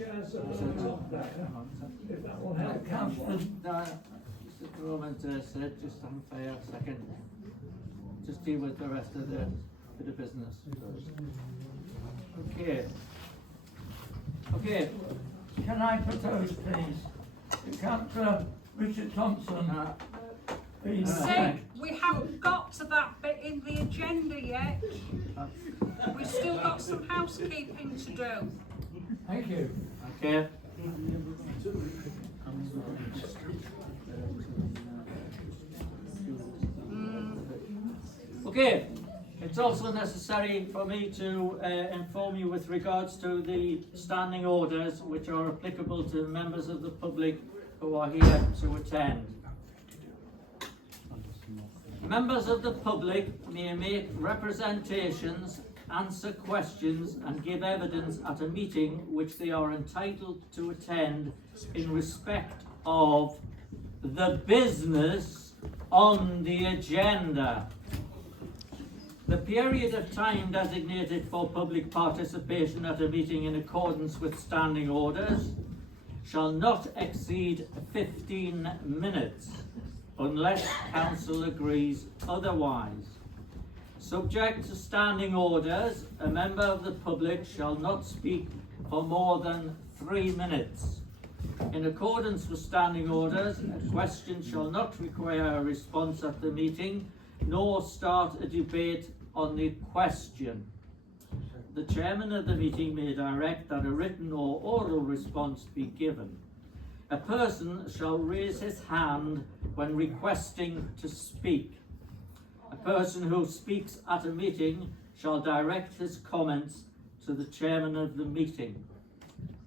chairs at the top there, if that will help. Councillor, just a moment, sir, just unfair a second. Just deal with the rest of the bit of business first. Okay. Okay. Can I propose, please, that Councillor Richard Thompson be we haven't got to that bit in the agenda yet. We've still got some housekeeping to do. Thank you. Okay. Okay. It's also necessary for me to inform you with regards to the standing orders which are applicable to members of the public who are here to attend. Members of the public may make representations, answer questions and give evidence at a meeting which they are entitled to attend in respect of the business on the agenda. The period of time designated for public participation at a meeting in accordance with standing orders shall not exceed 15 minutes unless council agrees otherwise. Subject to standing orders, a member of the public shall not speak for more than 3 minutes. In accordance with standing orders, a question shall not require a response at the meeting, nor start a debate on the question. The chairman of the meeting may direct that a written or oral response be given. A person shall raise his hand when requesting to speak. A person who speaks at a meeting shall direct his comments to the chairman of the meeting.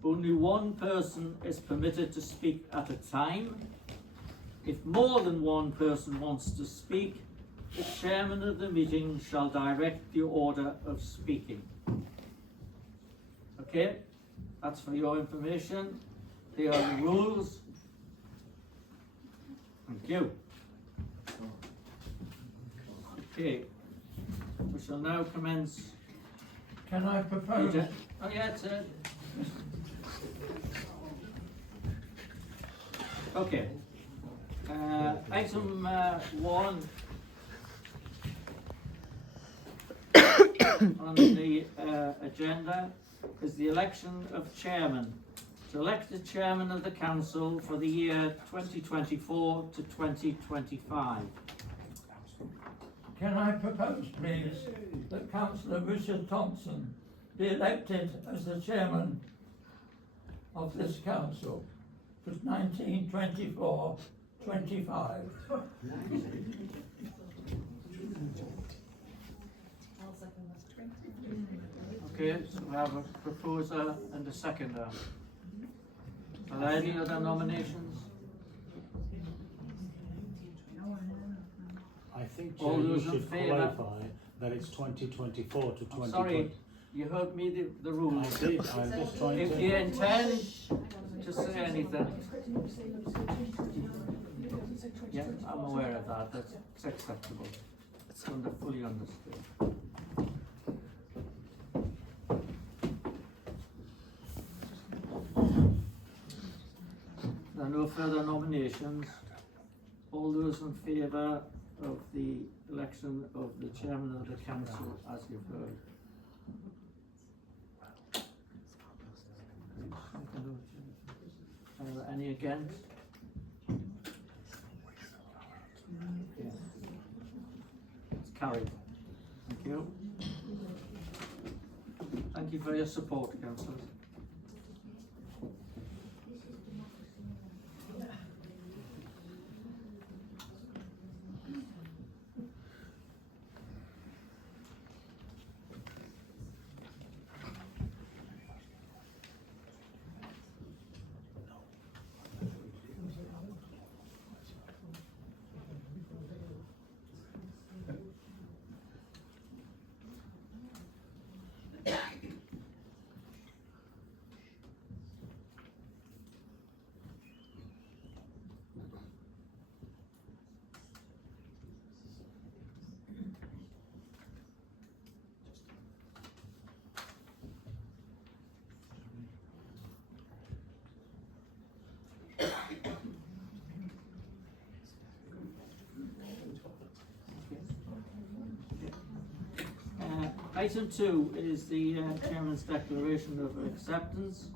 Only one person is permitted to speak at a time. If more than one person wants to speak, the chairman of the meeting shall direct the order of speaking. Okay, that's for your information. They are the rules. Thank you. Okay, we shall now commence. Can I propose? Oh yeah, it's it. Okay. Item 1 on the agenda is the election of chairman. To elect the chairman of the council for the year 2024 to 2025. Can I propose, please, that Councillor Richard Thompson be elected as the chairman of this council for 1924-25? Okay, so we have a proposer and a seconder. Are there any other nominations? I think All you those in should favour? clarify that it's 2024 to 2020. Sorry, you heard me the rules. I did, I'm just trying If to... you intend to say anything, yeah, I'm aware of that. That's acceptable. It's fully understood. There are no further nominations. All those in favour of the election of the chairman of the council, as you've heard. Any against? Yeah. It's carried. Thank you. Thank you for your support, councillors. Item 2 is the Chairman's Declaration of Acceptance,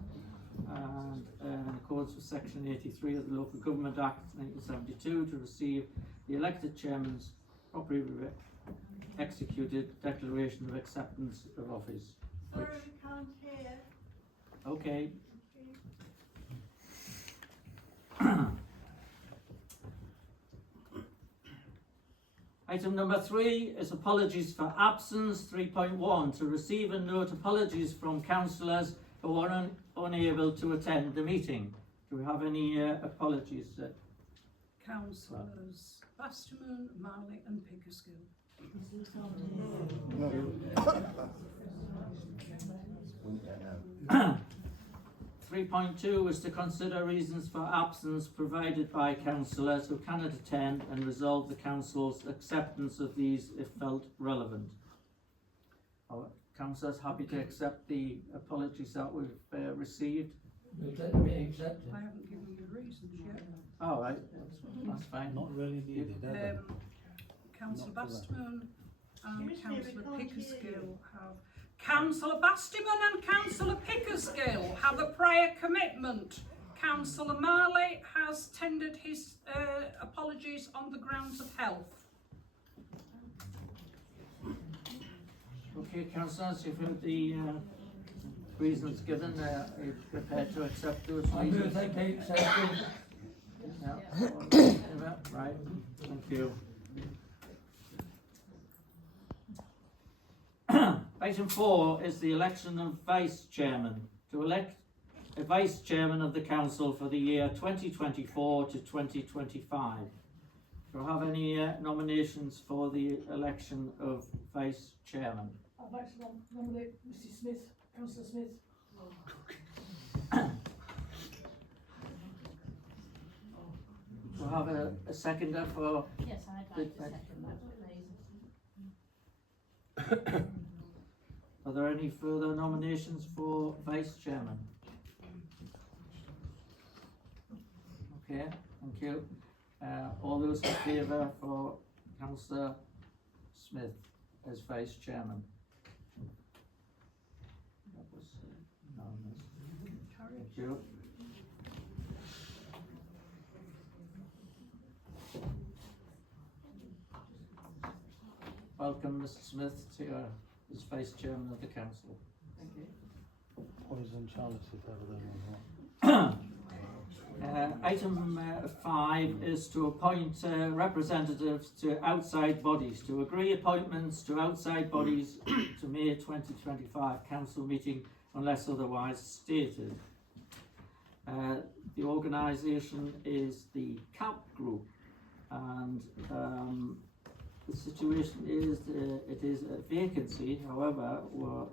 and in accordance with Section 83 of the Local Government Act 1972, to receive the elected Chairman's properly executed Declaration of Acceptance of Office. Which, Sorry, we can't hear. okay. Item number 3 is apologies for absence. 3.1, to receive and note apologies from councillors who are unable to attend the meeting. Do we have any apologies? Councillors Basterman, Marley and Pickersgill. 3.2 is to consider reasons for absence provided by councillors who cannot attend and resolve the council's acceptance of these if felt relevant. Are councillors happy to accept the apologies that we've received? Would that be accepted? I haven't given you reasons yet. All right, that's fine. Not really needed, are they? Councillor Not for that. Basterman and Seriously, we Councillor can't hear Pickersgill have. Councillor Basterman and Councillor Pickersgill have a prior commitment. Councillor Marley has tendered his apologies on the grounds of health. Okay, councillors, you've heard the reasons given. Are you prepared to accept those I move reasons? they be accepted. Yeah. Right, thank you. Item 4 is the election of vice chairman. To elect a vice chairman of the council for the year 2024 to 2025. Do I have any nominations for the election of vice chairman? I'd like to nominate Mrs. Smith, Councillor Smith. Do I have a seconder for? Yes, I'd like to second that, please. Are there any further nominations for vice chairman? Okay, thank you. All those in favour for Councillor Smith as vice chairman? That was unanimous. Thank you. Welcome, Mr. Smith, to as vice chairman of the council. Thank you. Poison chalice if ever there was one. Item 5 is to appoint representatives to outside bodies, to agree appointments to outside bodies to May 2025 council meeting unless otherwise stated. The organisation is the CAP group, and the situation is it is a vacancy. However, we're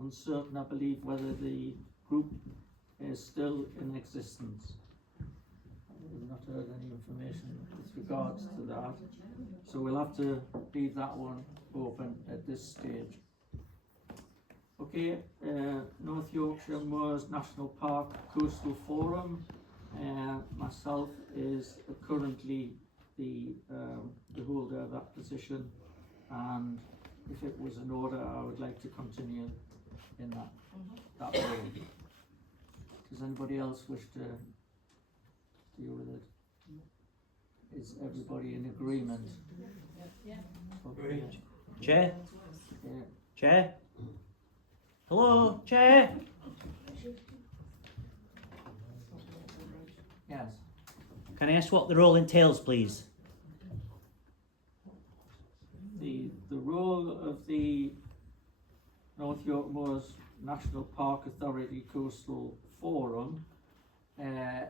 uncertain, I believe, whether the group is still in existence. We've not heard any information with regards to that, so we'll have to leave that one open at this stage. Okay, North Yorkshire Moors National Park Coastal Forum. Myself is currently the holder of that position, and if it was in order, I would like to continue in that role. Does anybody else wish to deal with it? Is everybody in agreement? Okay. Chair? Yeah. Chair? Hello, Chair? Yes. Can I ask what the role entails, please? The role of the North York Moors National Park Authority Coastal Forum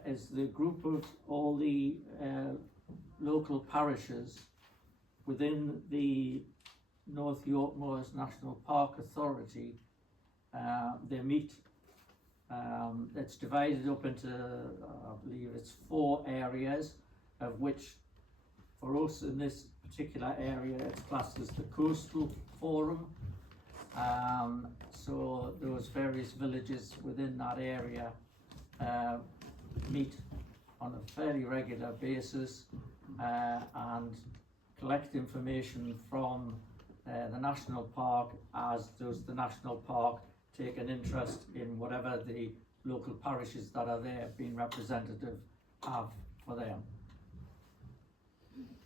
is the group of all the local parishes within the North York Moors National Park Authority. They meet, it's divided up into, I believe it's 4 areas, of which for us in this particular area it's classed as the Coastal Forum. So those various villages within that area meet on a fairly regular basis and collect information from the national park, as does the national park take an interest in whatever the local parishes that are there being representative have for them.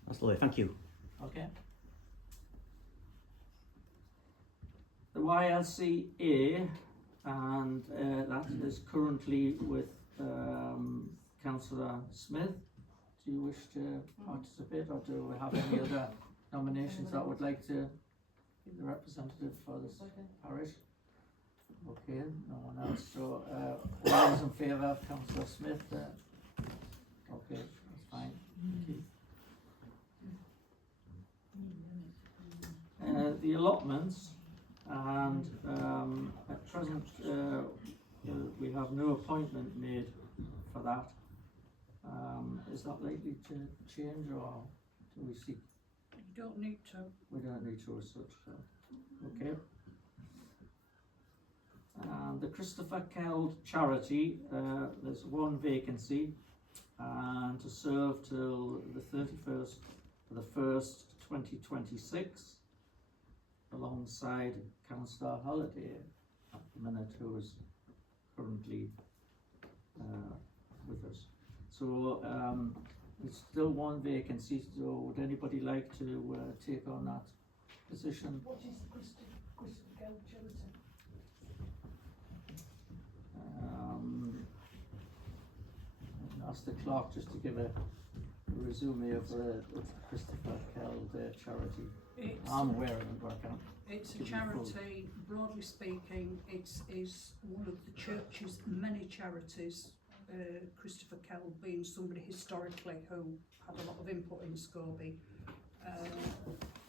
That's lovely, thank you. Okay. The YLCA, and that is currently with Councillor Smith. Do you wish to participate, or do we have any other nominations that would like to be the representative for this parish? Okay, no one else. So, all those in favour of Councillor Smith? Okay, that's fine. Thank you. The allotments, and at present we have no appointment made for that. Is that likely to change, or do we seek? You don't need to. We don't need to as such. So. Okay. The Christopher Keld charity, there's one vacancy, and to serve till the 31st for the 1st 2026, alongside Councillor Holiday at the minute, who is currently with us. So there's still one vacancy, so would anybody like to take on that position? What is the Christopher Keld charity? Ask the clerk just to give a resume of the Christopher Keld charity. I'm aware of it, but I can't. It's a give you full. charity, broadly speaking, it is one of the church's many charities, Christopher Keld being somebody historically who had a lot of input in Scalby.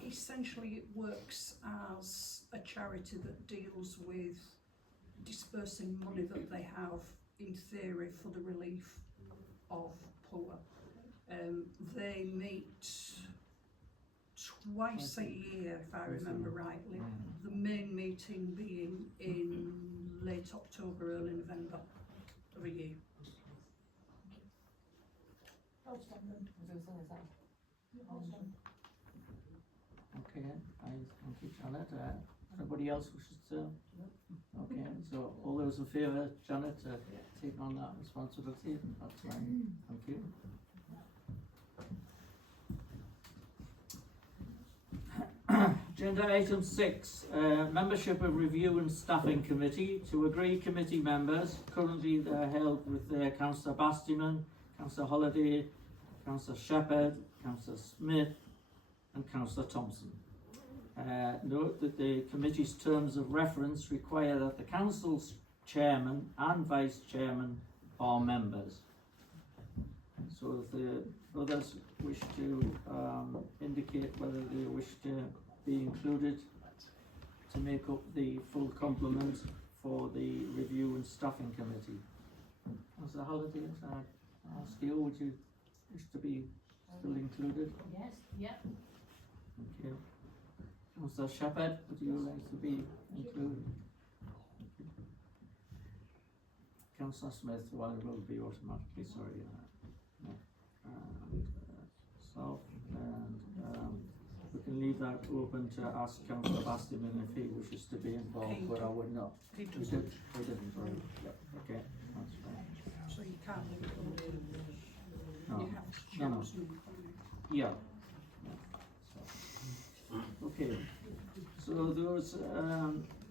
Essentially it works as a charity that deals with dispersing money that they have, in theory, for the relief of poor. They meet twice a year, if I remember rightly. The main meeting being in late October, early November of a year. Outstanding. Okay, thank you, Janet. Anybody else wishes to? Okay, so all those in favour, Janet, to take on that responsibility? That's fine. Thank you. Agenda item 6, membership of review and staffing committee. To agree, committee members, currently they're held with Councillor Bastiman, Councillor Holiday, Councillor Shepherd, Councillor Smith and Councillor Thompson. Note that the committee's terms of reference require that the council's chairman and vice chairman are members. So if the others wish to indicate whether they wish to be included to make up the full complement for the review and staffing committee. Councillor Holiday, ask you, would you wish to be still included? Yes, yep. Okay. Councillor Shepherd, would you like to be included? Councillor Smith, well, it will be automatically, sorry. We can leave that open to ask Councillor Bastiman if he wishes to be involved, but I would not. He We doesn't. did, we didn't, sorry. Yep, okay, that's fine. So you can't include No, you have to no, no. choose them. Yeah. Okay, so those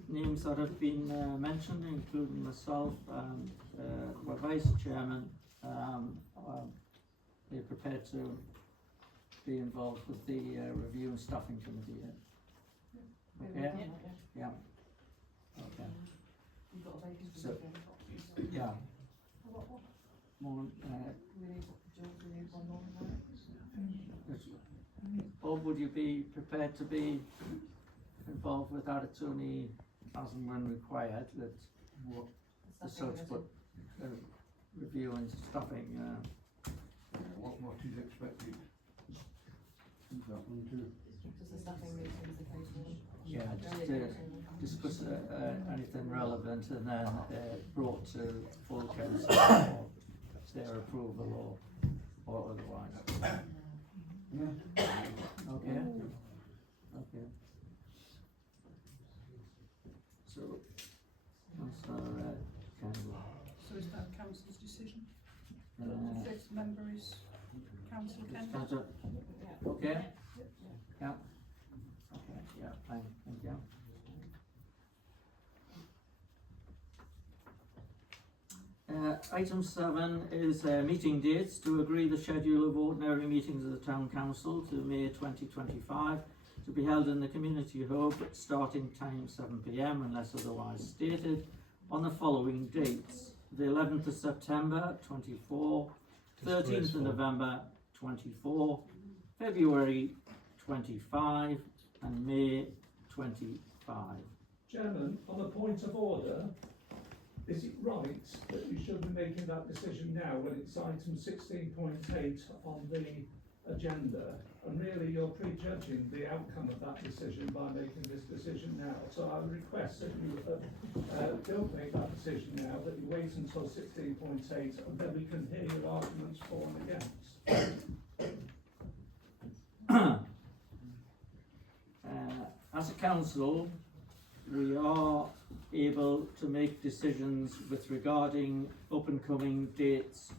names that have been mentioned, including myself and my vice chairman, they're prepared to be involved with the review and staffing committee. Yeah? Okay? Yeah. Okay. So, yeah. More, or would you be prepared to be involved with that? It's only as and when required that more as such, but review and staffing. What is expected? Is that one too? Just the staffing meetings occasionally. Yeah, just to discuss anything relevant and then brought to full council for their approval or otherwise. Yeah. Okay. Okay. council's decision. Uh, The fifth member is councillor Kendall. Councillor, okay? Yeah. Okay, yeah, fine, thank you. Item 7 is meeting dates to agree the schedule of ordinary meetings of the Town Council to May 2025 to be held in the Community Hub starting time 7 p.m. unless otherwise stated on the following dates: the 11th of September 24, 13th of November 24, February 25 and May 25. Chairman, on a point of order, is it right that you should be making that decision now when it's item 16.8 on the agenda? And really you're prejudging the outcome of that decision by making this decision now. So I would request that you don't make that decision now, that you wait until 16.8 and then we can hear your arguments for and against. As a council, we are able to make decisions with regarding up and coming dates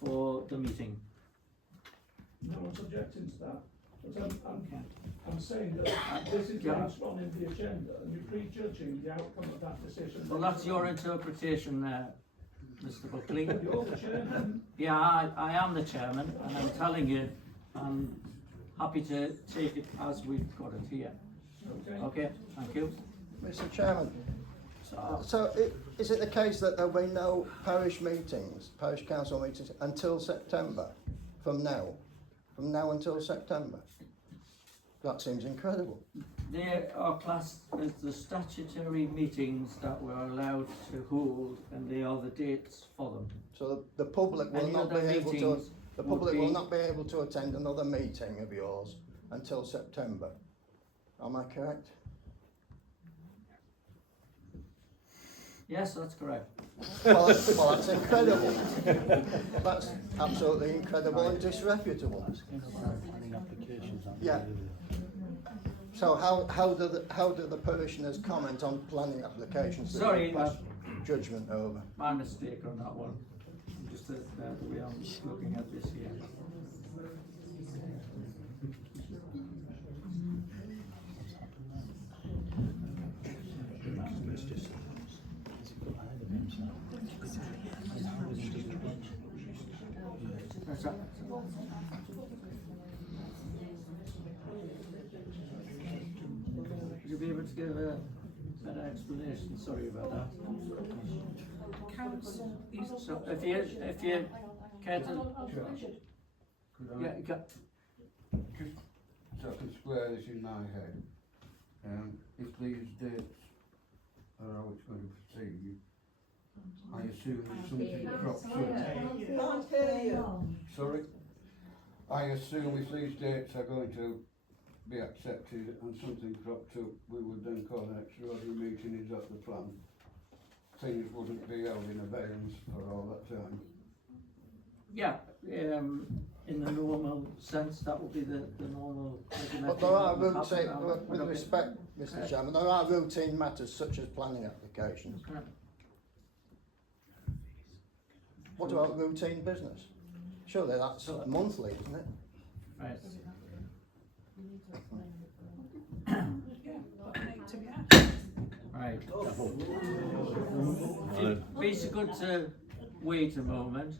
for the meeting. No one's objecting to that. But I'm saying that this is later on in the agenda and you're prejudging the outcome of that decision. Well, that's your interpretation, Mr. Buckley. You're the chairman. Yeah, I am the chairman, and I'm telling you, I'm happy to take it as we've got it here. Okay. Okay, thank you. Mr. Chairman, So, is it the case that there will be no parish meetings, parish council meetings until September, from now until September? That seems incredible. they are classed as the statutory meetings that we're allowed to hold, and they are the dates for them. So the public will Any not be other able to, meetings the would public will be- not be able to attend another meeting of yours until September. Am I correct? Yes, that's correct. Well, that's incredible. That's absolutely incredible and disreputable. Planning applications. Yeah. So how do the parishioners comment on planning applications that Sorry, you pass judgment over? My mistake on that one. Just the way I'm looking at this here. That's right. Would you be able to give a better explanation? Sorry about that. Council is So if you care to, Could I, yeah, you can, just so I can square this in my head, if these dates are how it's going to proceed, I assume that something crops up. Sorry? I assume if these dates are going to be accepted and something cropped up, we would then call an extraordinary meeting. Is that the plan? Things wouldn't be held in abeyance for all that time. yeah, in the normal sense, that would be the normal. But there are routine, with respect, Mr. Chairman, there are routine matters such as planning applications. What about routine business? Surely that's monthly, isn't it? Right. Right. It'd be so good to wait a moment,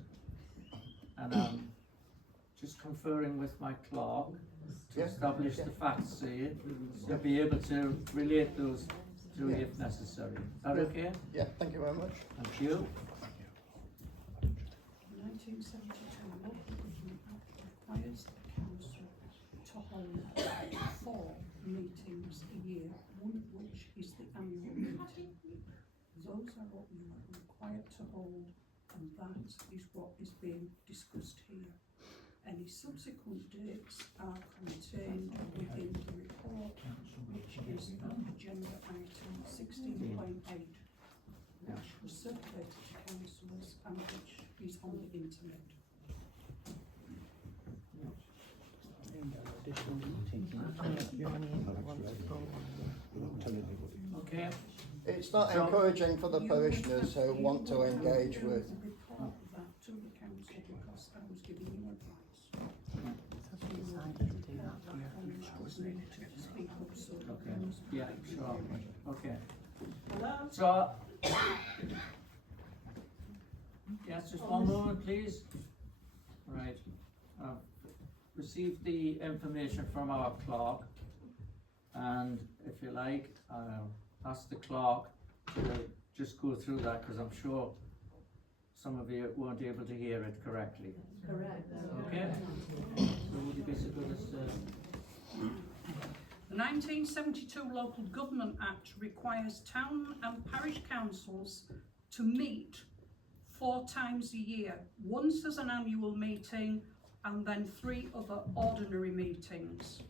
and just conferring with my clerk to Yeah. establish the facts here, to be able to relate those to you if necessary. Is that okay? Yeah, thank you very much. Thank you. 1972 requires the council to hold 4 meetings a year, one of which is the annual meeting. Those are what we are required to hold, and that is what is being discussed here. Any subsequent dates are contained within the report, which is agenda item 16.8, which was circulated to councillors and which is on the internet. Okay. It's not So- encouraging for the parishioners who want to engage with. Report that to the council because I was giving you advice. To speak up, so Okay. Yeah, sure. Okay. Hello? So, yes, just one moment, please. Right. I've received the information from our clerk, and if you like, I'll ask the clerk to just go through that, because I'm sure some of you weren't able to hear it correctly. Correct. Okay? So would you be so good as The 1972 Local Government Act requires town and parish councils to meet 4 times a year, once as an annual meeting and then 3 other ordinary meetings.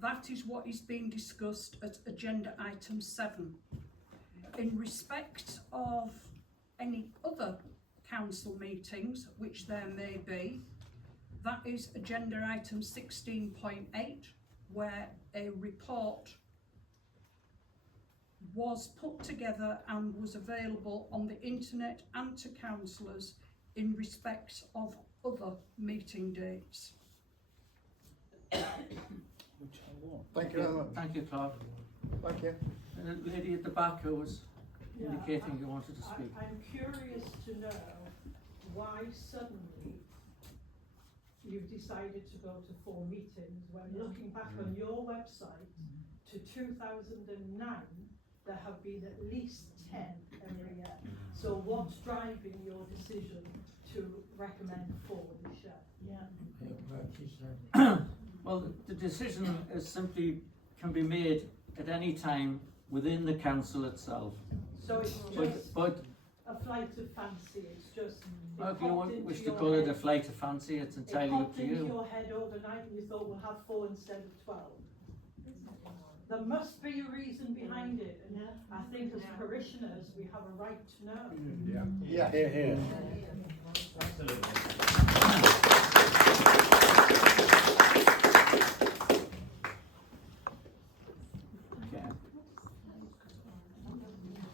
That is what is being discussed at agenda item 7. In respect of any other council meetings, which there may be, that is agenda item 16.8, where a report was put together and was available on the internet and to councillors in respect of other meeting dates. Thank you very much. Thank you, Clark. Thank you. And the lady at the back who was indicating you wanted to speak. I'm curious to know why suddenly you've decided to go to 4 meetings when looking back on your website to 2009, there have been at least 10 every year. So what's driving your decision to recommend 4 this year? Well, the decision is simply can be made at any time within the council itself. So it's just But a flight of fancy, it's just... well, if you wish to call it a flight of fancy, it's entirely up to It popped into you. your head overnight and you thought we'll have 4 instead of 12. There must be a reason behind it, and I think as parishioners we have a right to know. Yeah. Here, here. Okay.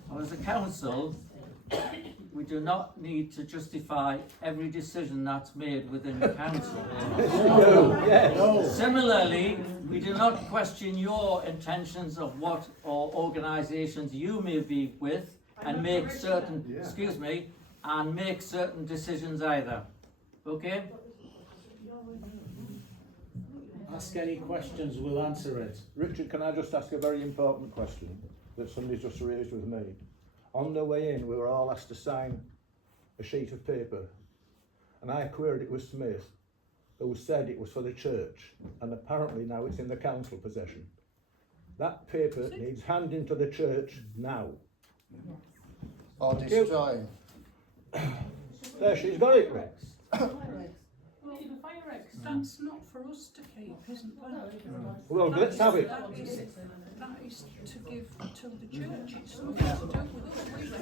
Well, as a council, we do not need to justify every decision that's made within the council. Similarly, we do not question your intentions of what or organisations you may be with and make certain, excuse me, and make certain decisions either. Okay? Ask any questions, we'll answer it. Richard, can I just ask a very important question that somebody's just raised with me? On the way in, we were all asked to sign a sheet of paper, and I queried it with Smith, who said it was for the church, and apparently now it's in the council possession. That paper needs handing to the church now. Or destroying. There, she's got it. That's not for us to keep, isn't that? Well, let's have it. That is to give to the church, it's nothing to do with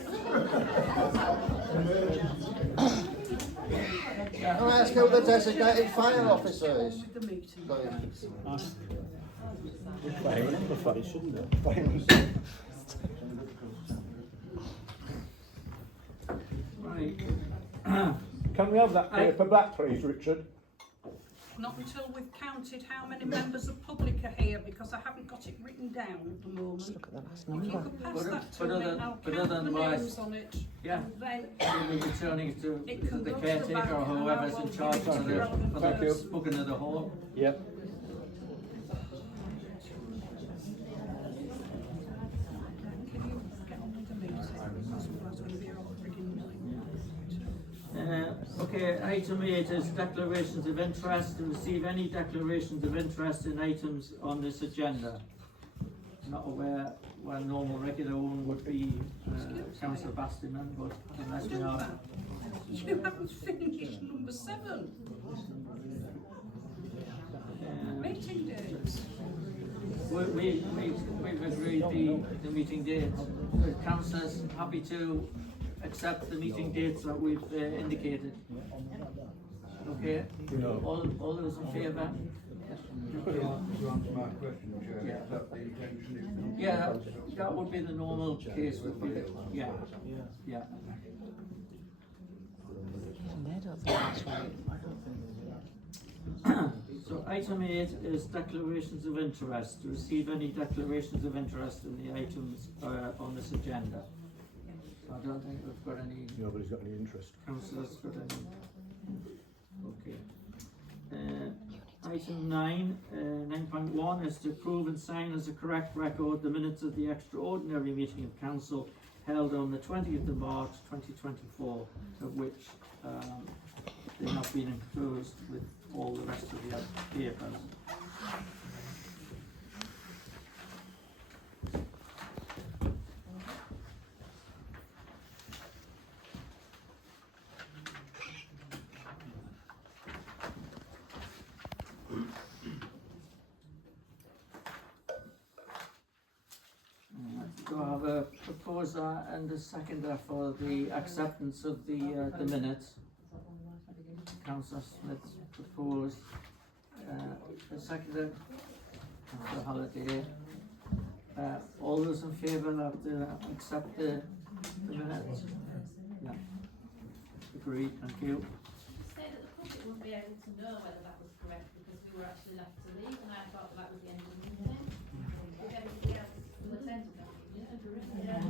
us. Can I ask who the designated fire officer is? With the meeting. Please. The face, shouldn't it? Right. Can we have that paper back, please, Richard? Not until we've counted how many members of public are here, because I haven't got it written down at the moment. If you could pass that to me, I'll count the names on it. Yeah. And then We'll be returning it to it can the go to the caretaker back or and whoever's I will in charge give it to for the relevant the person. booking of the hall. Yep. Can you get on with the meeting? Because otherwise we'll be here all frigging night. Okay, item 8 is declarations of interest. To receive any declarations of interest in items on this agenda. Not aware where normal regular one would be Councillor Bastiman, but unless we are. You haven't finished number 7. Meeting dates. We've agreed the meeting dates. The councillors happy to accept the meeting dates that we've indicated. Okay? All those in favour? Just to answer my question, Chair, Yeah. is that the intention? Yeah, that would be the normal case with the, yeah, yeah. So item 8 is declarations of interest. To receive any declarations of interest in the items on this agenda. So I don't think we've got any. Nobody's got any interest. Councillors got any? Okay. Item 9, 9.1 is to approve and sign as a correct record the minutes of the extraordinary meeting of council held on the 20th of March 2024, of which they have been enclosed with all the rest of the other papers. Do I have a proposer and a seconder for the acceptance of the minutes? Councillor Smith proposed, a seconder, Councillor Halliday. All those in favour of to accept the minutes? Yeah. Agreed, thank you. Say that the public wouldn't be able to know whether that was correct because we were actually left to leave, and I thought that was the end of the meeting. If everybody else will attend to that. Yeah.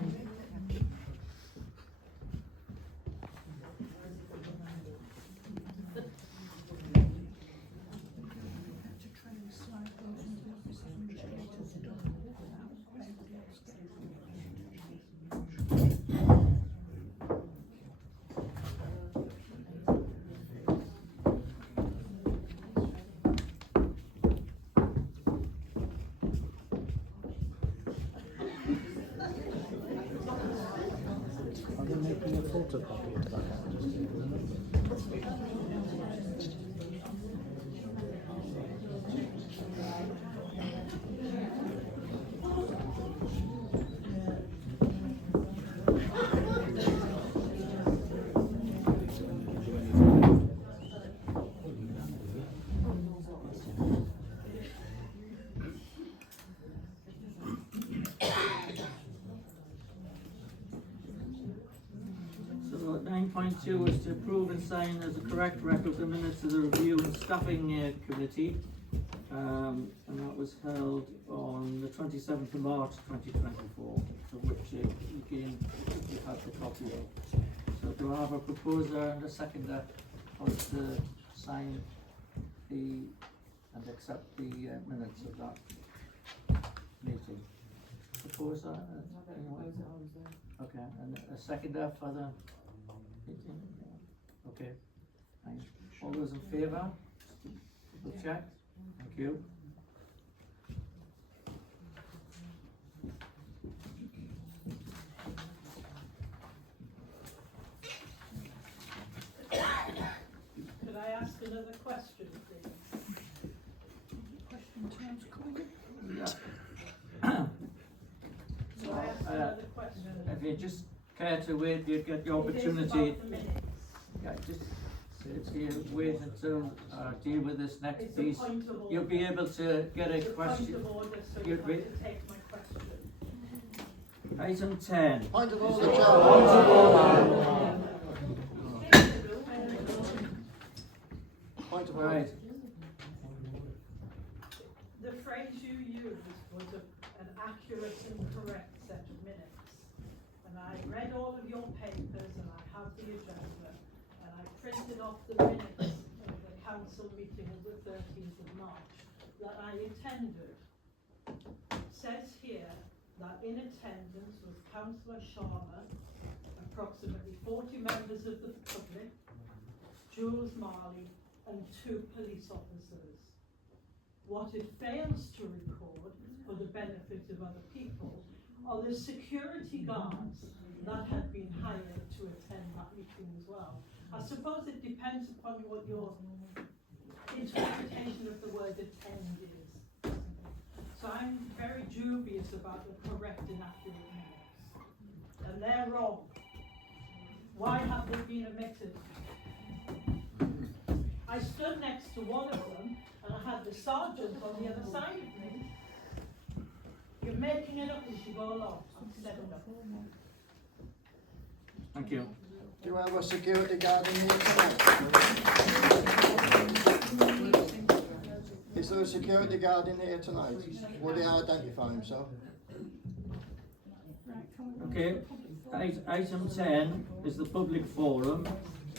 Are they making a photocopy of that? So 9.2 is to approve and sign as a correct record the minutes of the review and staffing committee, and that was held on the 27th of March 2024, of which again you have the copy of. So do I have a proposer and a seconder to sign the and accept the minutes of that meeting? Proposer? Anyone? Okay, and a seconder for the meeting? Okay, thanks. All those in favour? Double check. Thank you. Could I ask another question, please? Question terms coming. Yeah. Could I ask another question? If you just care to wait, you get the It opportunity. is about the minutes. Yeah, just if you wait until deal with this next It's a piece, point of order. you'll be able to get a It's a point question. of order, so you You'll have be- to take my question. Item 10. Point of order, Point of order. Right. The phrase you used was an accurate and correct set of minutes. And I read all of your papers and I have the agenda and I printed off the minutes of the council meeting of the 13th of March that I attended. It says here that in attendance was Councillor Sharma, approximately 40 members of the public, Jules Marley and 2 police officers. What it fails to record, for the benefit of other people, are the security guards that had been hired to attend that meeting as well. I suppose it depends upon what your interpretation of the word attend is. So I'm very dubious about the correct and accurate minutes. And they're wrong. Why have they been omitted? I stood next to one of them and I had the sergeant on the other side of me. You're making it up as you go along. Instead of Thank you. Do you have a security guard in here tonight? Is there a security guard in here tonight? Will he identify himself? Okay, item 10 is the public forum,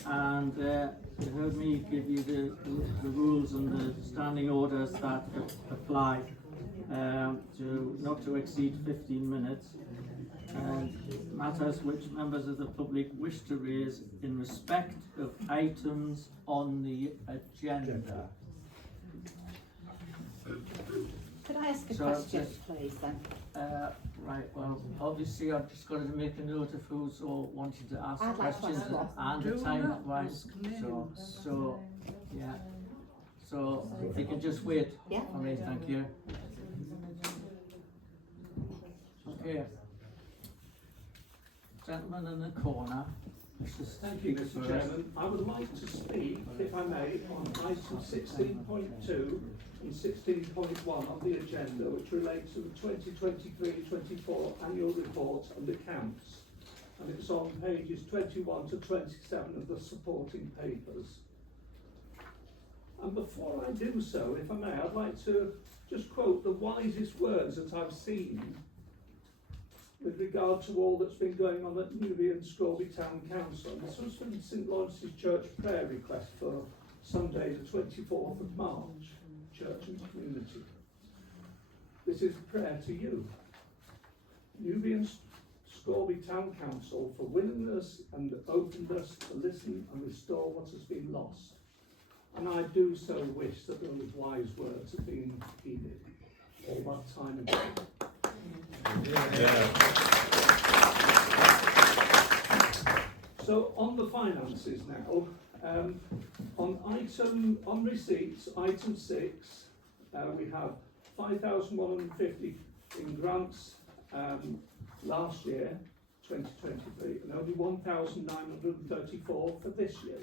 and you heard me give you the rules and the standing orders that apply to not to exceed 15 minutes. And matters which members of the public wish to raise in respect of items on the agenda. Could I ask a So, question, just- please, then? Right, well, obviously I've just got to make a note of who's all wanting to ask I'd like to questions ask one. and the Do time not wise. ask So, yeah. So, if you can just wait Yeah. for me, thank you. Okay. Gentleman in the corner. Thank you, Mr. Chairman. I would like to speak, if I may, on item 16.2 and 16.1 of the agenda, which relates to the 2023-24 annual report and accounts. And it's on pages 21 to 27 of the supporting papers. And before I do so, if I may, I'd like to just quote the wisest words that I've seen with regard to all that's been going on at Newby and Scalby Town Council. This was from St Lawrence's Church prayer request for Sunday the 24th of March, Church and Community. This is a prayer to you, Newby and Scalby Town Council, for willingness and openness to listen and restore what has been lost. And I do so wish that those wise words had been heeded all that time ago. So on the finances now, on receipts, item 6, we have 5,150 in grants last year, 2023, and only 1,934 for this year.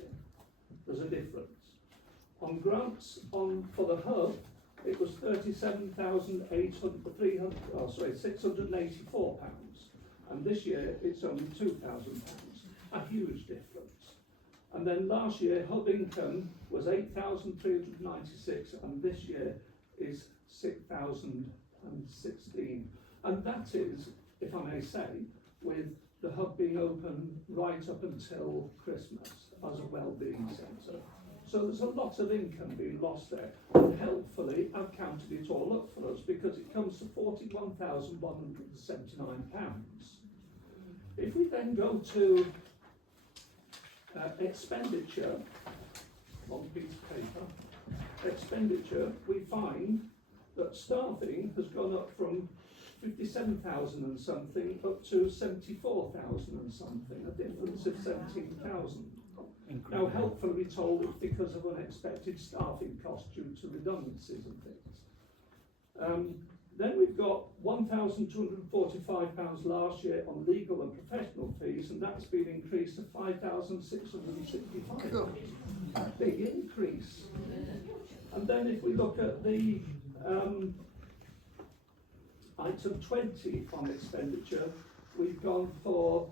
There's a difference. On grants for the hub, it was £37,684, and this year it's only £2,000, a huge difference. And then last year hub income was 8,396, and this year is 6,016, and that is, if I may say, with the hub being open right up until Christmas as a wellbeing centre. So there's a lot of income being lost there. And helpfully, I've counted it all up for us because it comes to £41,179. If we then go to expenditure, on a piece of paper, expenditure, we find that staffing has gone up from 57,000 and something up to 74,000 and something, a difference of 17,000. Now, helpfully, we're told it's because of unexpected staffing costs due to redundancies and things. Then we've got £1,245 last year on legal and professional fees, and that's been increased to £5,665. A big increase. And then if we look at the item 20 on expenditure, we've gone from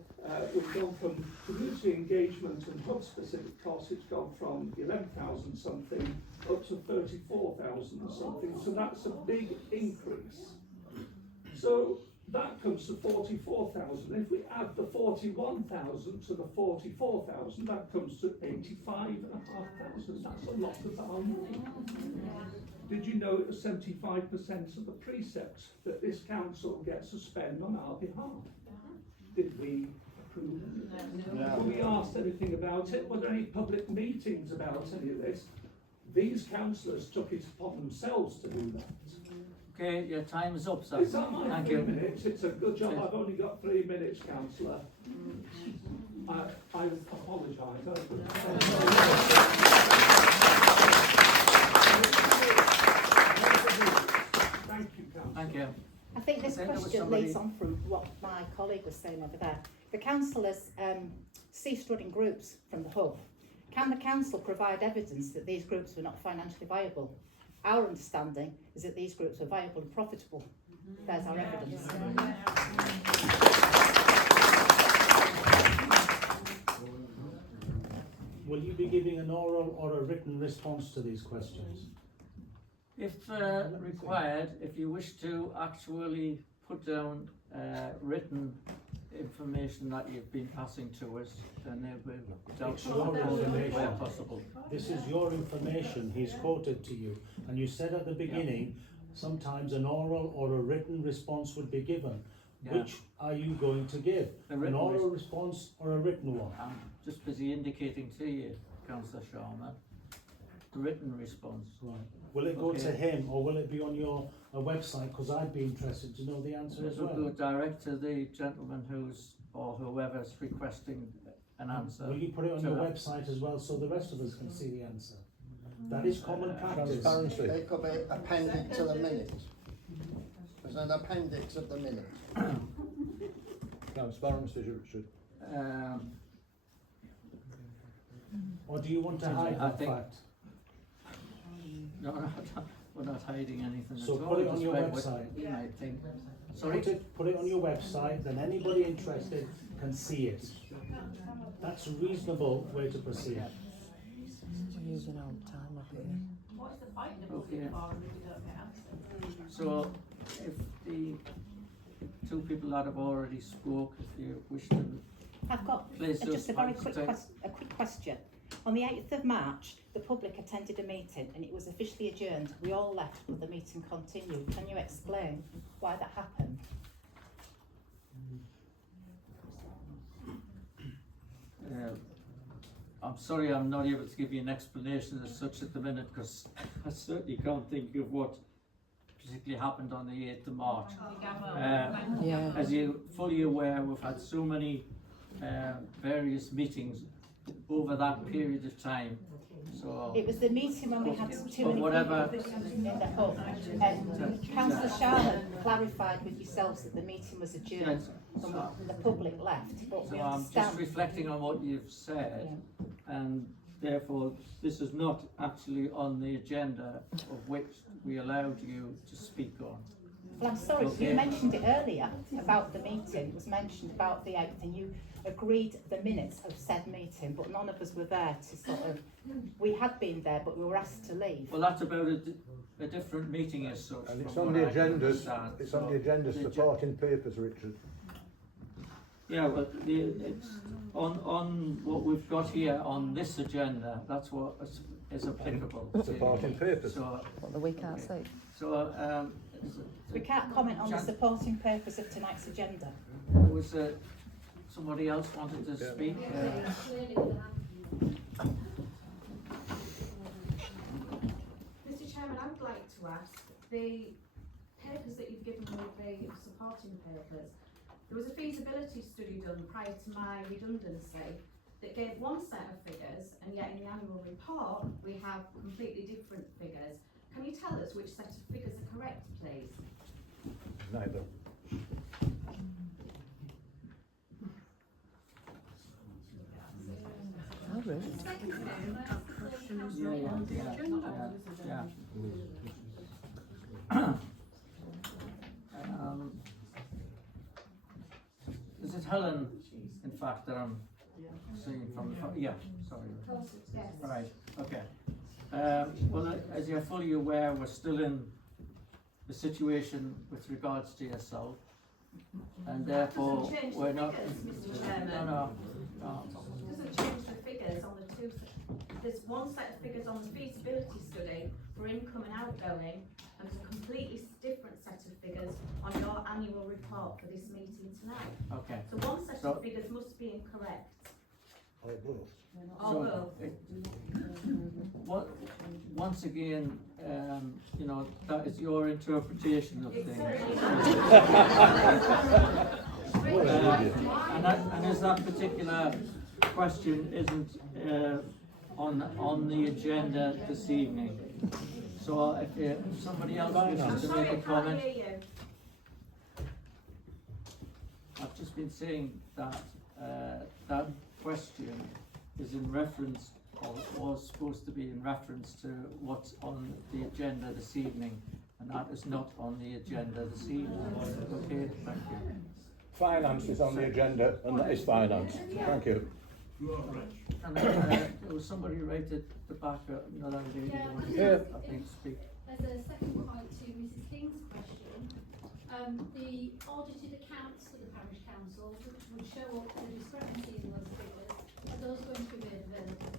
community engagement and hub specific costs, it's gone from 11,000 something up to 34,000 something, so that's a big increase. So that comes to 44,000. If we add the 41,000 to the 44,000, that comes to 85,500. That's a lot of our money. Did you know it was 75% of the precepts that this council gets to spend on our behalf? Did we approve it? No. When we asked anything about it, were there any public meetings about any of this? These councillors took it upon themselves to do that. Okay, your time is up, sir. Is that my Thank 3 you. minutes? It's a good job I've only got 3 minutes, councillor. I apologise. Thank you, councillor. Thank you. I think this I think there was question somebody- leads on from what my colleague was saying over there. The councillors ceased running groups from the hub. Can the council provide evidence that these groups were not financially viable? Our understanding is that these groups were viable and profitable. There's our evidence. Will you be giving an oral or a written response to these questions? If required, if you wish to actually put down written information that you've been passing to us, then it will dealt It's your with information. where possible. This is your information he's quoted to you, and you said at the beginning sometimes an oral or a written response would be given. Yeah. Which are you going to give? A An written oral response or a written one? I'm just busy indicating to you, Councillor Sharman, the written response. Right. Will it go Okay. to him or will it be on your website? Because I'd be interested to know the answer as It will well. go direct to the gentleman who's, or whoever's requesting an answer. Will you put it on to your that. website as well so the rest of us can see the answer? That is common practice. Transparency. It could be appended to the minutes. There's an appendix of the minutes. Transparency should. Or do you want to hide I that think- fact? No, we're not hiding anything So at all. put it on Just your read what website. You might think. Sorry? Put it on your website, then anybody interested can see it. That's a reasonable way to proceed. Using old time up here. What's the point of Okay. looking for if we don't get answers? So, if the two people that have already spoke, if you wish to I've got place those just a very points quick, down. a quick question. On the 8th of March, the public attended a meeting and it was officially adjourned. We all left, but the meeting continued. Can you explain why that happened? I'm sorry I'm not able to give you an explanation as such at the minute, because I certainly can't think of what particularly happened on the 8th of March. Yeah. As you're fully aware, we've had so many various meetings over that period of time. So It was the meeting when we had too many whatever- people in the pub. And Councillor Charlotte clarified with yourselves that the meeting was adjourned and the public left. But we So I'm just understand. reflecting on what you've said, and therefore this is not actually on the agenda of which we allowed you to speak on. Well, I'm sorry, Okay. you mentioned it earlier about the meeting. It was mentioned about the 8th and you agreed the minutes of said meeting, but none of us were there to sort of, we had been there, but we were asked to leave. Well, that's about a different meeting as such. And it's from on what the I can agenda. understand. It's on the So agenda. the Supporting papers, Richard. Yeah, but it's on what we've got here on this agenda, that's what is applicable. to- Supporting papers. So, What the we can't see. so, We can't comment on the supporting purpose of tonight's agenda. there was somebody else wanted to Yeah. speak. Mr Chairman, I would like to ask, the papers that you've given with the supporting papers, there was a feasibility study done prior to my redundancy that gave one set of figures, and yet in the annual report we have completely different figures. Can you tell us which set of figures are correct, please? Neither. Oh, really? Yeah. Is it Helen, in fact, that I'm seeing from the, yeah, sorry. Yes. Right, okay. Well, as you're fully aware, we're still in the situation with regards to yourself, and therefore Doesn't change the we're not. figures, Mr. Chairman. No. Doesn't change the figures on the two, there's one set of figures on the feasibility study for income and outgoing, and there's a completely different set of figures on your annual report for this meeting tonight. Okay. So one set of figures must be incorrect. Or both. Or So, both. once again, you know, that is your interpretation of It's things. And as that particular question isn't on the agenda this evening, so if somebody else wishes to make a comment, I've just been saying that that question is in reference was supposed to be in reference to what's on the agenda this evening, and that is not on the agenda this evening. Okay, thank you. Finance is on the agenda, and that is finance. Thank you. And there was somebody right at the back, another lady, Yeah. I think, speak. As a second point to Mrs King's question, the audited accounts for the parish council, which would show up the discrepancy in those figures, are those going to be made available?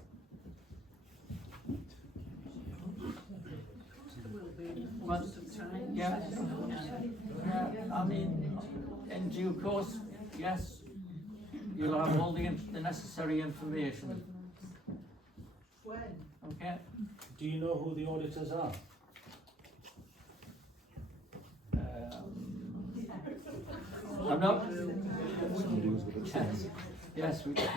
Well, yeah, I mean, in due course, yes, you'll have all the necessary information. When? Okay. Do you know who the auditors are? I'm not. Yes, we. Yeah.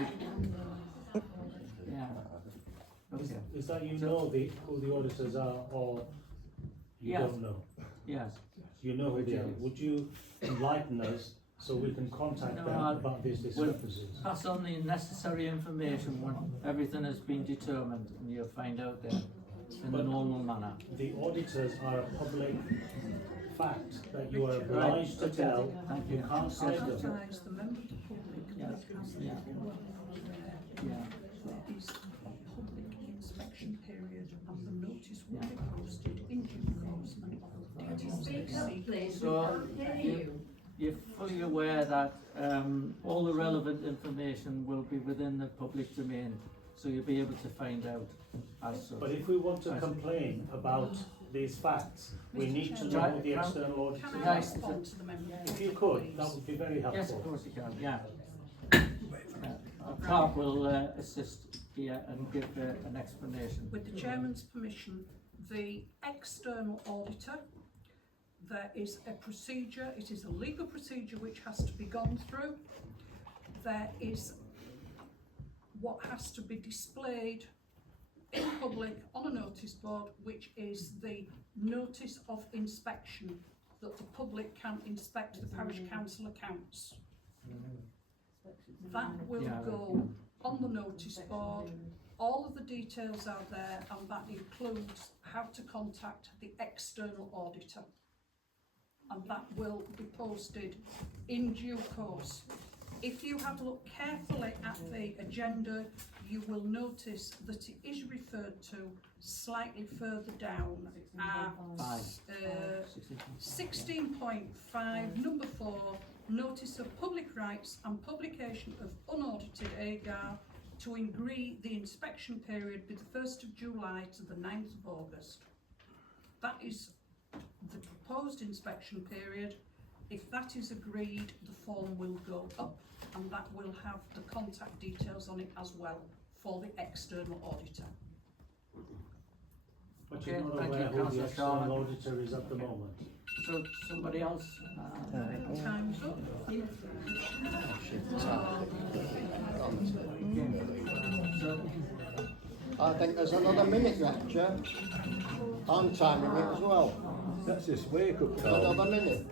Okay. Is that you know who the auditors are, or you Yes. don't know? Yes. You know who they are. Would you enlighten us so we can contact No, them I'll- about these discrepancies? Pass on the necessary information when everything has been determined, and you'll find out then in the normal manner. The auditors are a public fact that you are obliged to tell. Thank You you. can't hide them. Advertise the member of the public Yeah. has Yeah. Yeah. there is a public inspection period and the notice will be posted in due course and all the details will be received. So you're fully aware that all the relevant information will be within the public domain, so you'll be able to find out as such. But if we want to complain about these facts, we need to know who the external auditors Can are. I respond to the member? If you could, that would be very helpful. Yes, of course you can, yeah. Clark will assist here and give an explanation. With the chairman's permission, the external auditor, there is a procedure, it is a legal procedure which has to be gone through. There is what has to be displayed in public on a notice board, which is the notice of inspection, that the public can inspect the parish council accounts. That will go on the notice board. All of the details are there, and that includes how to contact the external auditor. And that will be posted in due course. If you have looked carefully at the agenda, you will notice that it is referred to slightly further down at 16.5, number 4, notice of public rights and publication of unaudited AGAR to agree the inspection period with the 1st of July to the 9th of August. That is the proposed inspection period. If that is agreed, the form will go up, and that will have the contact details on it as well for the external auditor. But you're not aware who the external auditor is at the moment. So somebody else? Time's up. I think there's another minute left, Chair. I'm timing it as well. That's this wake up call. Another minute.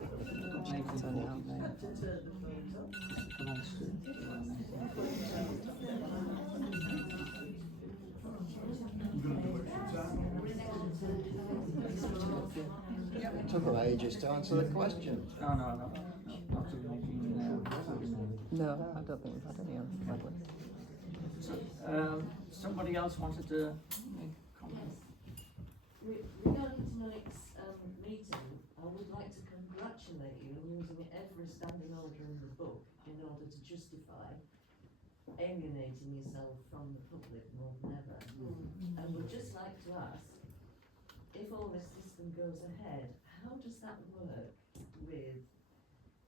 It took her ages to answer the question. No. Not to making, No, I don't think we've had any on Bradley. somebody else wanted to make a comment? Regarding tonight's meeting, I would like to congratulate you on using every standing order in the book in order to justify alienating yourself from the public more than ever. And would just like to ask, if all this system goes ahead, how does that work with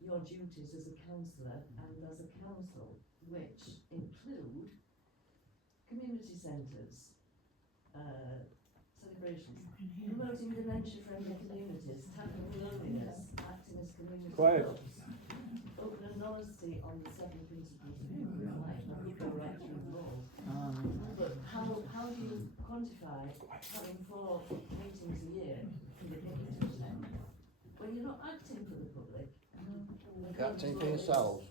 your duties as a councillor and as a council, which include community centres, celebrations, promoting dementia-friendly communities, tackling loneliness, acting as community hubs, open and honesty on the 7 principles of human life. I could go right through them all. But how do you quantify having 4 meetings a year in the community when you're not acting for the public? Acting for yourselves.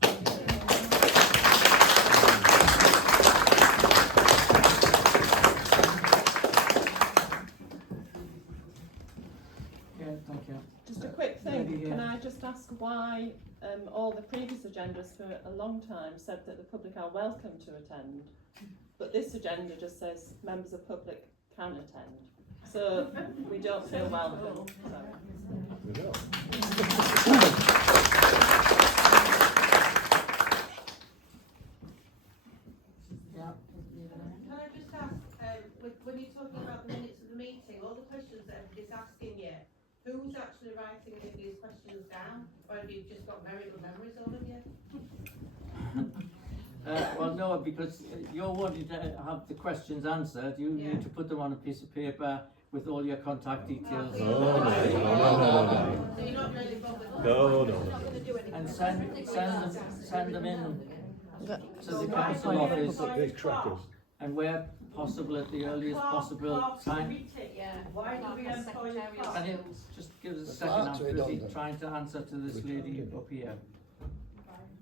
ask why all the previous agendas for a long time said that the public are welcome to attend, but this agenda just says members of public can attend. So we don't feel welcome. Can I just ask, when you're talking about the minutes of the meeting, all the questions that everybody's asking you, who's actually writing these questions down? Or have you just got very good memories, all of you? Well, no, because you're wanting to have the questions answered, you need to put them on a piece of paper with all your contact details. So you're not really bothered? And send them in to the council office. These trackers. And where possible, at the earliest possible time. Why do we employ a Can you just give us a second? I'm busy trying to answer to this lady up here.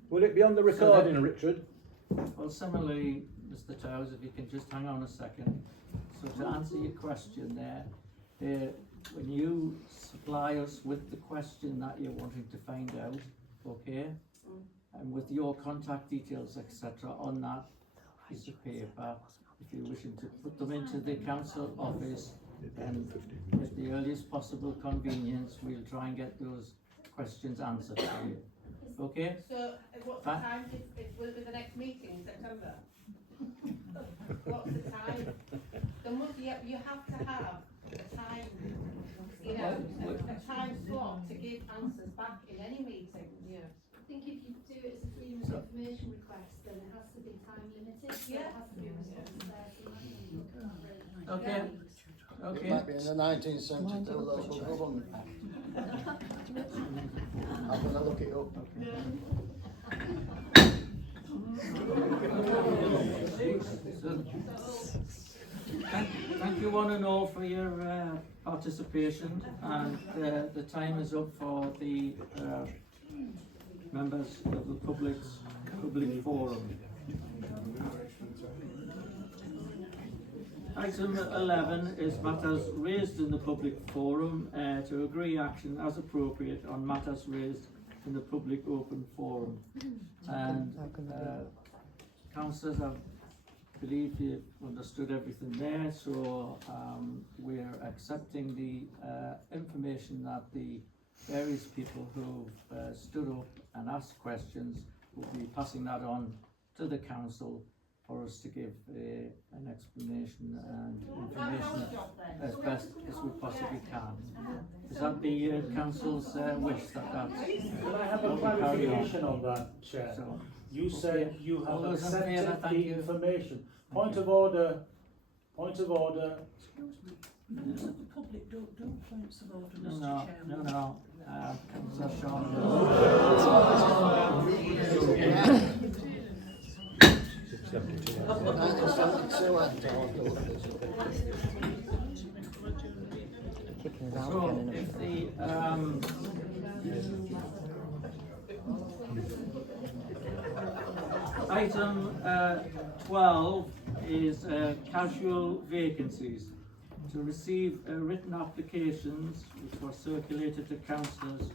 Will it be on the recording, Richard? Well, similarly, Mr. Towers, if you can just hang on a second. So to answer your question there, when you supply us with the question that you're wanting to find out, okay, and with your contact details, etc., on that piece of paper, if you're wishing to put them into the council office, and at the earliest possible convenience, we'll try and get those questions answered for you. Okay? So, what's the time? Will it be the next meeting in September? What's the time? You have to have a time, a time slot to give answers back in any meeting. I think if you do it as a freedom of information request, then it has to be time limited. So it has to be a response there. Okay. Okay. It might be in the 1972 local government act. I'm going to look it up. Thank you one and all for your participation, and the time is up for the members of the public forum. Item 11 is matters raised in the public forum, to agree action as appropriate on matters raised in the public open forum. And councillors, I believe you've understood everything there, so we're accepting the information that the various people who've stood up and asked questions will be passing that on to the council for us to give an explanation and information as best as we possibly can. Is that the council's wish that Can I have a clarification on that, Chair? So, you said you have All those in accepted favour, thank the you. information. Point of order. Members of the public don't points of order, Mr. Chairman. No. Councillor Sean. So if the item 12 is casual vacancies. To receive written applications which were circulated to councillors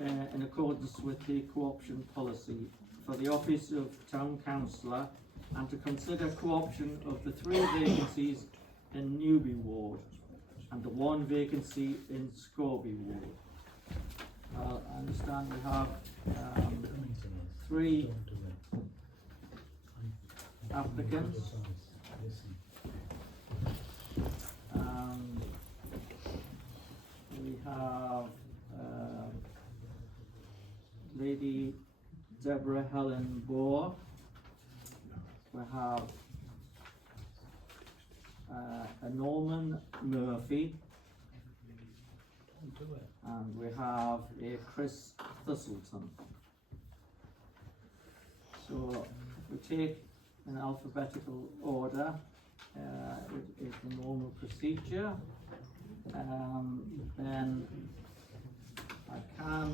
in accordance with the co-option policy for the office of Town Councillor, and to consider co-option of the 3 vacancies in Newby ward and the 1 vacancy in Scalby ward. I understand we have 3 applicants. We have Lady Deborah Helen Bohr. We have a Norman Murphy, and we have a Chris Thistleton. So if we take in alphabetical order, it is the normal procedure. Then I can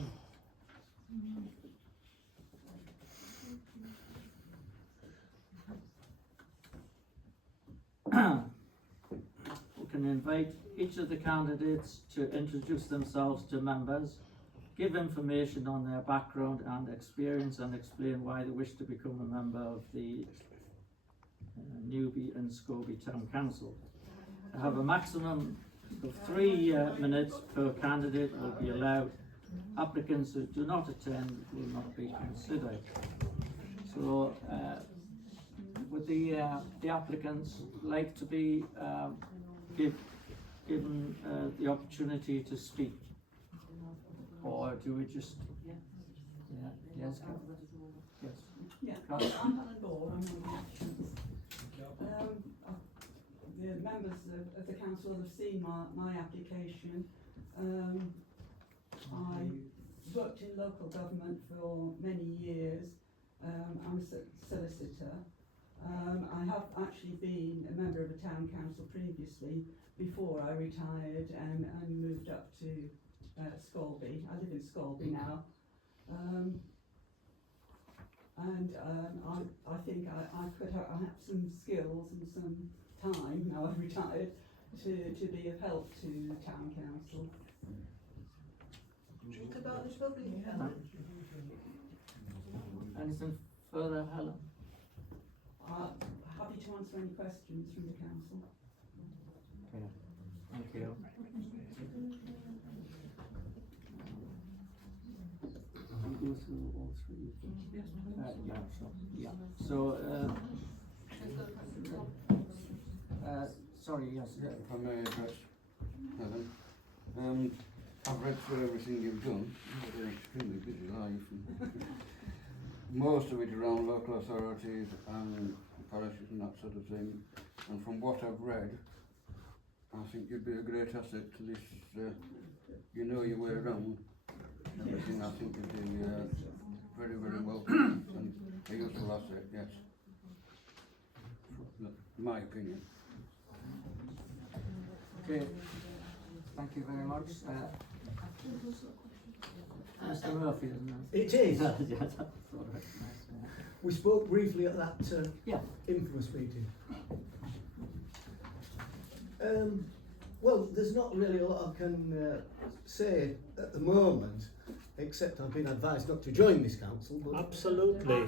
we can invite each of the candidates to introduce themselves to members, give information on their background and experience and explain why they wish to become a member of the Newby and Scalby Town Council. I have a maximum of 3 minutes per candidate will be allowed. Applicants who do not attend will not be considered. So, would the applicants like to be given the opportunity to speak? Or do we just, yes, yes. Yeah, I'm on the board, I'm on the elections. The members of the council have seen my application. I worked in local government for many years. I'm a solicitor. I have actually been a member of a town council previously before I retired and moved up to Scalby. I live in Scalby now. I think I could have some skills and some time, now I've retired, to be of help to town council. What about the public health? Anything further, Helen? Happy to answer any questions from the council. Okay, thank you. We go through all 3. So, sorry, yes. Yeah, if I may address Helen. I've read through everything you've done. You've got an extremely busy life. And most of it around local authorities and parishes and that sort of thing. And from what I've read, I think you'd be a great asset to this. You know your way around everything. I think you'd be very, very welcome and a useful asset. Yes, in my opinion. Okay, thank you very much. Mr. Murphy, isn't it? It is. Yeah, that's all right. Nice, We spoke briefly at that infamous meeting. Well, there's not really a lot I can say at the moment, except I've been advised not to join this council. But absolutely.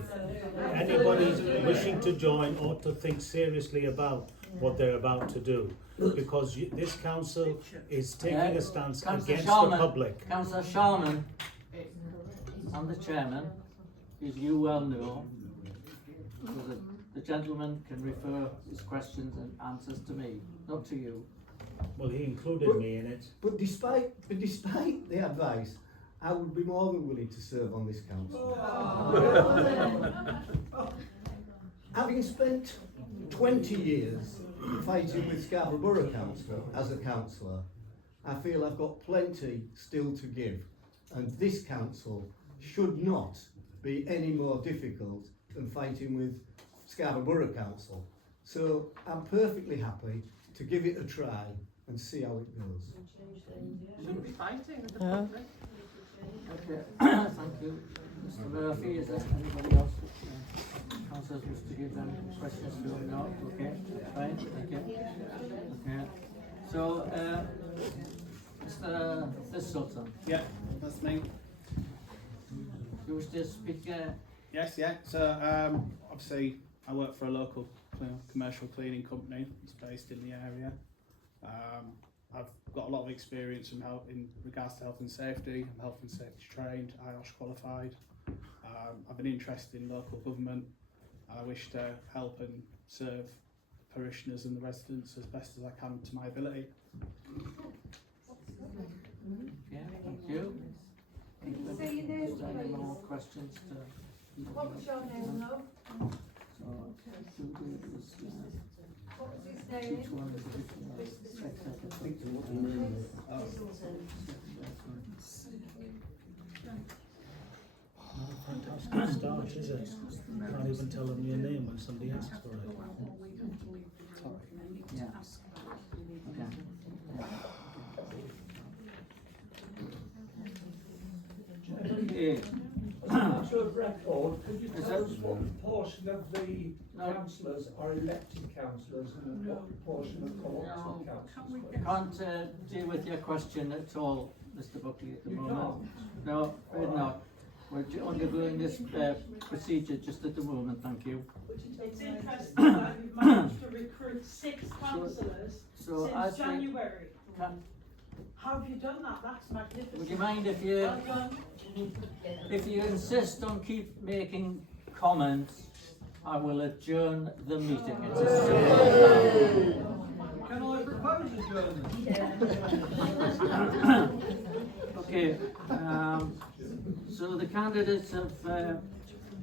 Anybody wishing to join ought to think seriously about what they're about to do, because this council is taking a stance against the public. Councillor Sharman, I'm the chairman, as you well know, so that the gentleman can refer his questions and answers to me, not to you. Well, he included me in it. But despite the advice, I would be more than willing to serve on this council. Having spent 20 years fighting with Scarborough Borough Council as a councillor, I feel I've got plenty still to give, and this council should not be any more difficult than fighting with Scarborough Borough Council. So I'm perfectly happy to give it a try and see how it goes. Shouldn't be fighting with the public. Okay, thank you. Mr. Murphy, is there anybody else? Councillors wish to give them questions to him? No? Okay, fine, thank you. Okay. So, Mr. Thistleton. Yeah, that's me. You wish to speak? Yes, yeah. So, obviously, I work for a local commercial cleaning company. It's based in the area. I've got a lot of experience in regards to health and safety. I'm health and safety trained, IOSH qualified. I've an interest in local government. I wish to help and serve parishioners and the residents as best as I can to my ability. Yeah, thank you. Is there any more questions to? What was your name, love? What was his name? Fantastic start, is it? Can't even tell them your name when somebody asks for it. Yeah. As a matter of record, could you tell us what portion of the councillors are elected councillors and what proportion of co-opted councillors. Can't deal with your question at all, Mr. Buckley, at the You moment. No, afraid not. We're undergoing this procedure just at the moment, thank you. It's interesting that you've managed to recruit 6 councillors So since January. How have you done that? That's magnificent. Would you mind if you, Well done. if you insist on keep making comments, I will adjourn the meeting. It's as simple as that. Can I propose adjournment? Okay, so the candidates have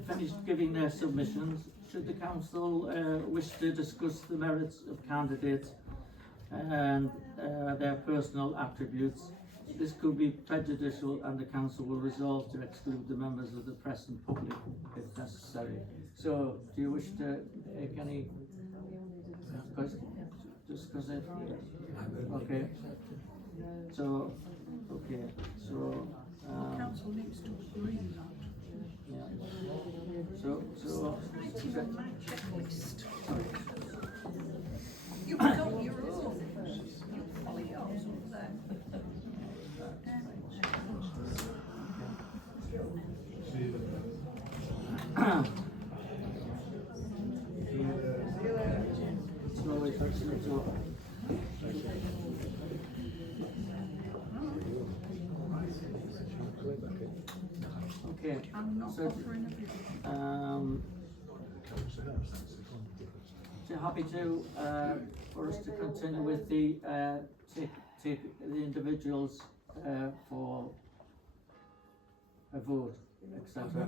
finished giving their submissions. Should the council wish to discuss the merits of candidates and their personal attributes, this could be prejudicial and the council will resolve to exclude the members of the press and public if necessary. So, do you wish to make any discuss it? Okay. So, okay, so council needs to agree that. Yeah. So on my checklist. You've got your own. You follow yours up there. Okay, so, so happy to, for us to continue with the, take the individuals, for a vote, etc.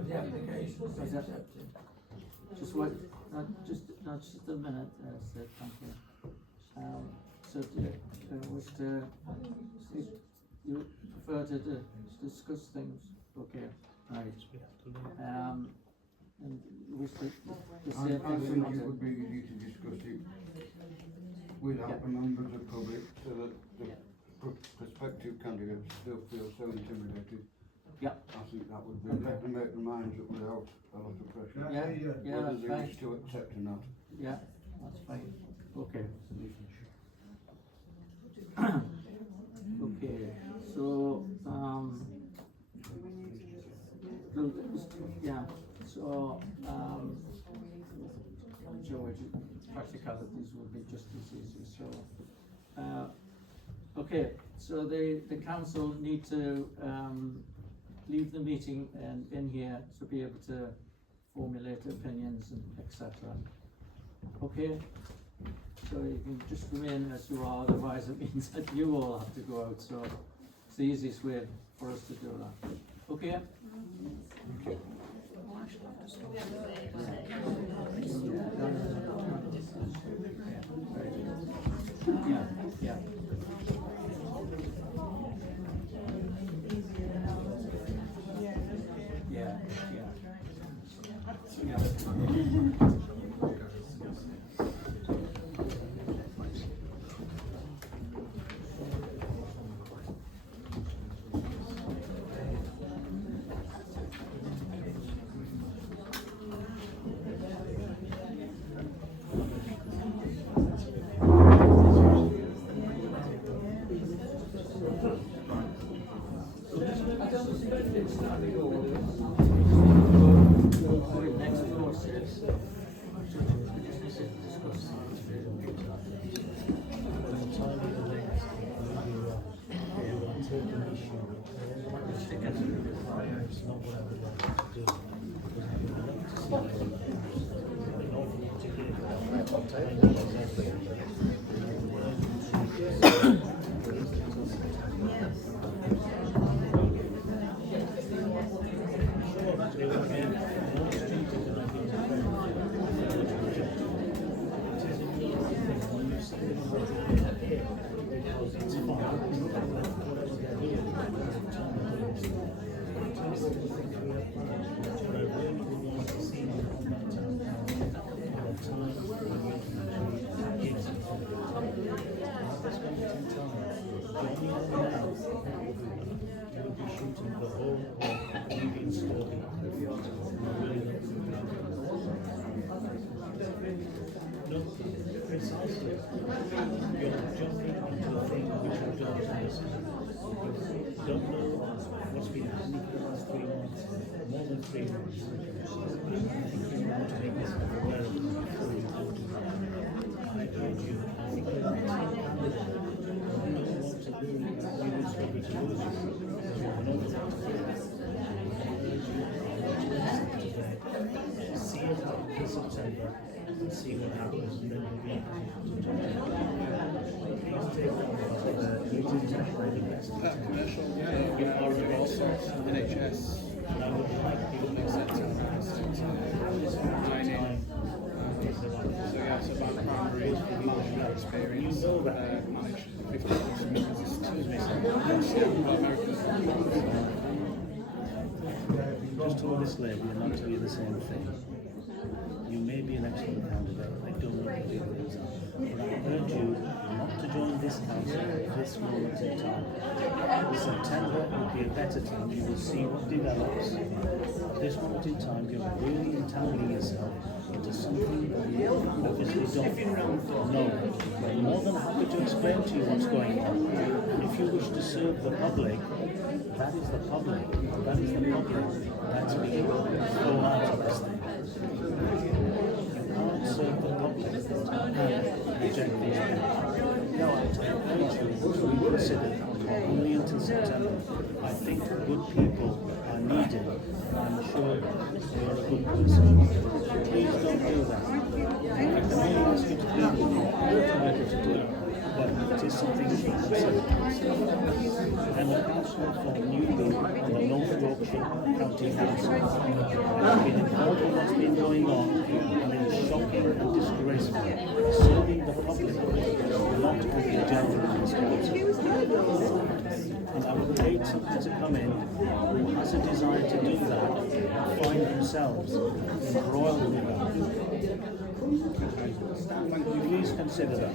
Just wait, not just a minute, Sid, thank you. So do you wish to, you prefer to discuss things? Okay, right. And you wish to say I think it would be easy to discuss it without the members of public so that the prospective candidates still feel so intimidated. Yeah. I think that would be, let them make their minds up without a lot of pressure. Yeah, whether that's they fine. wish to accept or not. Yeah, that's fine. Okay. Okay, so, yeah, so, George, practicalities will be just as easy, so, okay, so the council need to, leave the meeting in here to be able to formulate opinions and etc. Okay? So you can just remain as you are, otherwise it means that you all have to go out, so it's the easiest way for us to do that. Okay? Okay. Yeah, yeah. Yeah, yeah. Yeah. No, precisely. You're jumping into a thing which you don't understand. You don't know what's been happening for the last 3 months, more than 3 months. I think you want to make yourself aware of them before you go to that. I urge you, I think you're a team candidate. You know what to do, you will struggle to lose you. You have an awful lot to do. I urge you, see us in September and see what happens, and then we'll be able to talk about it. Please take that for the meeting by the best. Commercial, with our resources, NHS, And I would like people to accept mining. So yeah, it's about primary management experience. You know that. Managed 50 businesses to American. Just told this lady and not tell you the same thing. You may be an excellent candidate, I don't know what it is, but I urge you not to join this council at this moment in time. September will be a better time, you will see what develops. At this moment in time, you're really entangling yourself into something that you obviously don't know. I'm more than happy to explain to you what's going on. And if you wish to serve the public, that is the public. That is the public that's being thrown out of this thing. You can't serve the public and reject these people. No, I urge you to reconsider only until September. I think good people are needed. I'm sure you're a good person. Please don't do that. I can only ask you to plead with me. I'm able to do it. But it is something you should consider. I'm a councillor for Newby and the North Yorkshire County Council. I've been involved in what's been going on, and it is shocking and disgraceful. Serving the public will not be dealt with in this council. And I would hate somebody to come in who has a desire to do that and find themselves embroiled with that. Please consider that.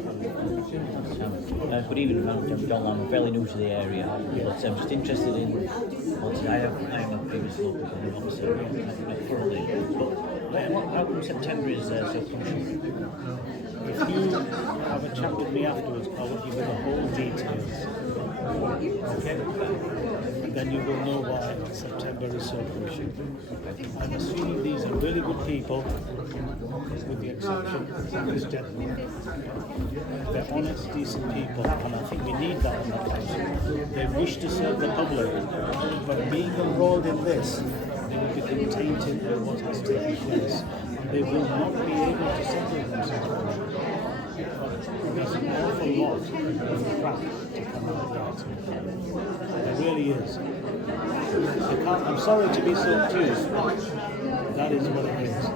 Good evening, I'm John. I'm fairly new to the area, but I'm just interested in. I am a previous local government officer, not thoroughly, but how come September is so crucial? If you have a chat with me afterwards, I will give you the whole details. Okay? And then you will know why September is so crucial. I'm assuming these are really good people, with the exception of this gentleman. They're honest, decent people, and I think we need that in our council. They wish to serve the public, but being embroiled in this, they will become tainted by what has taken place. They will not be able to settle themselves. There's an awful lot of crap to come out of that. There really is. I'm sorry to be so obtuse, but that is what it is.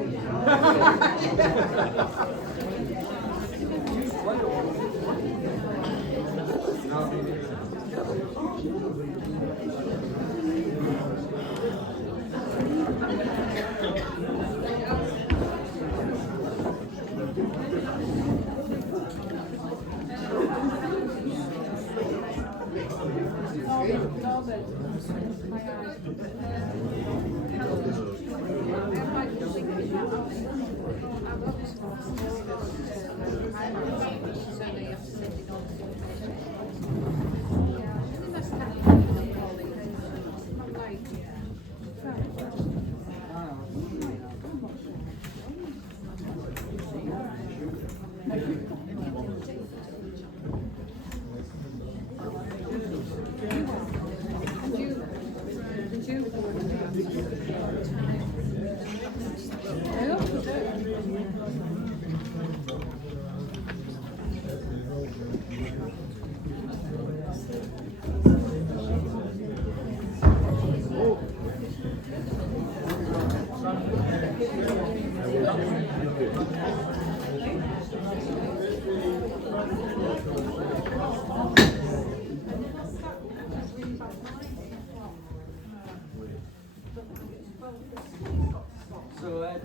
So at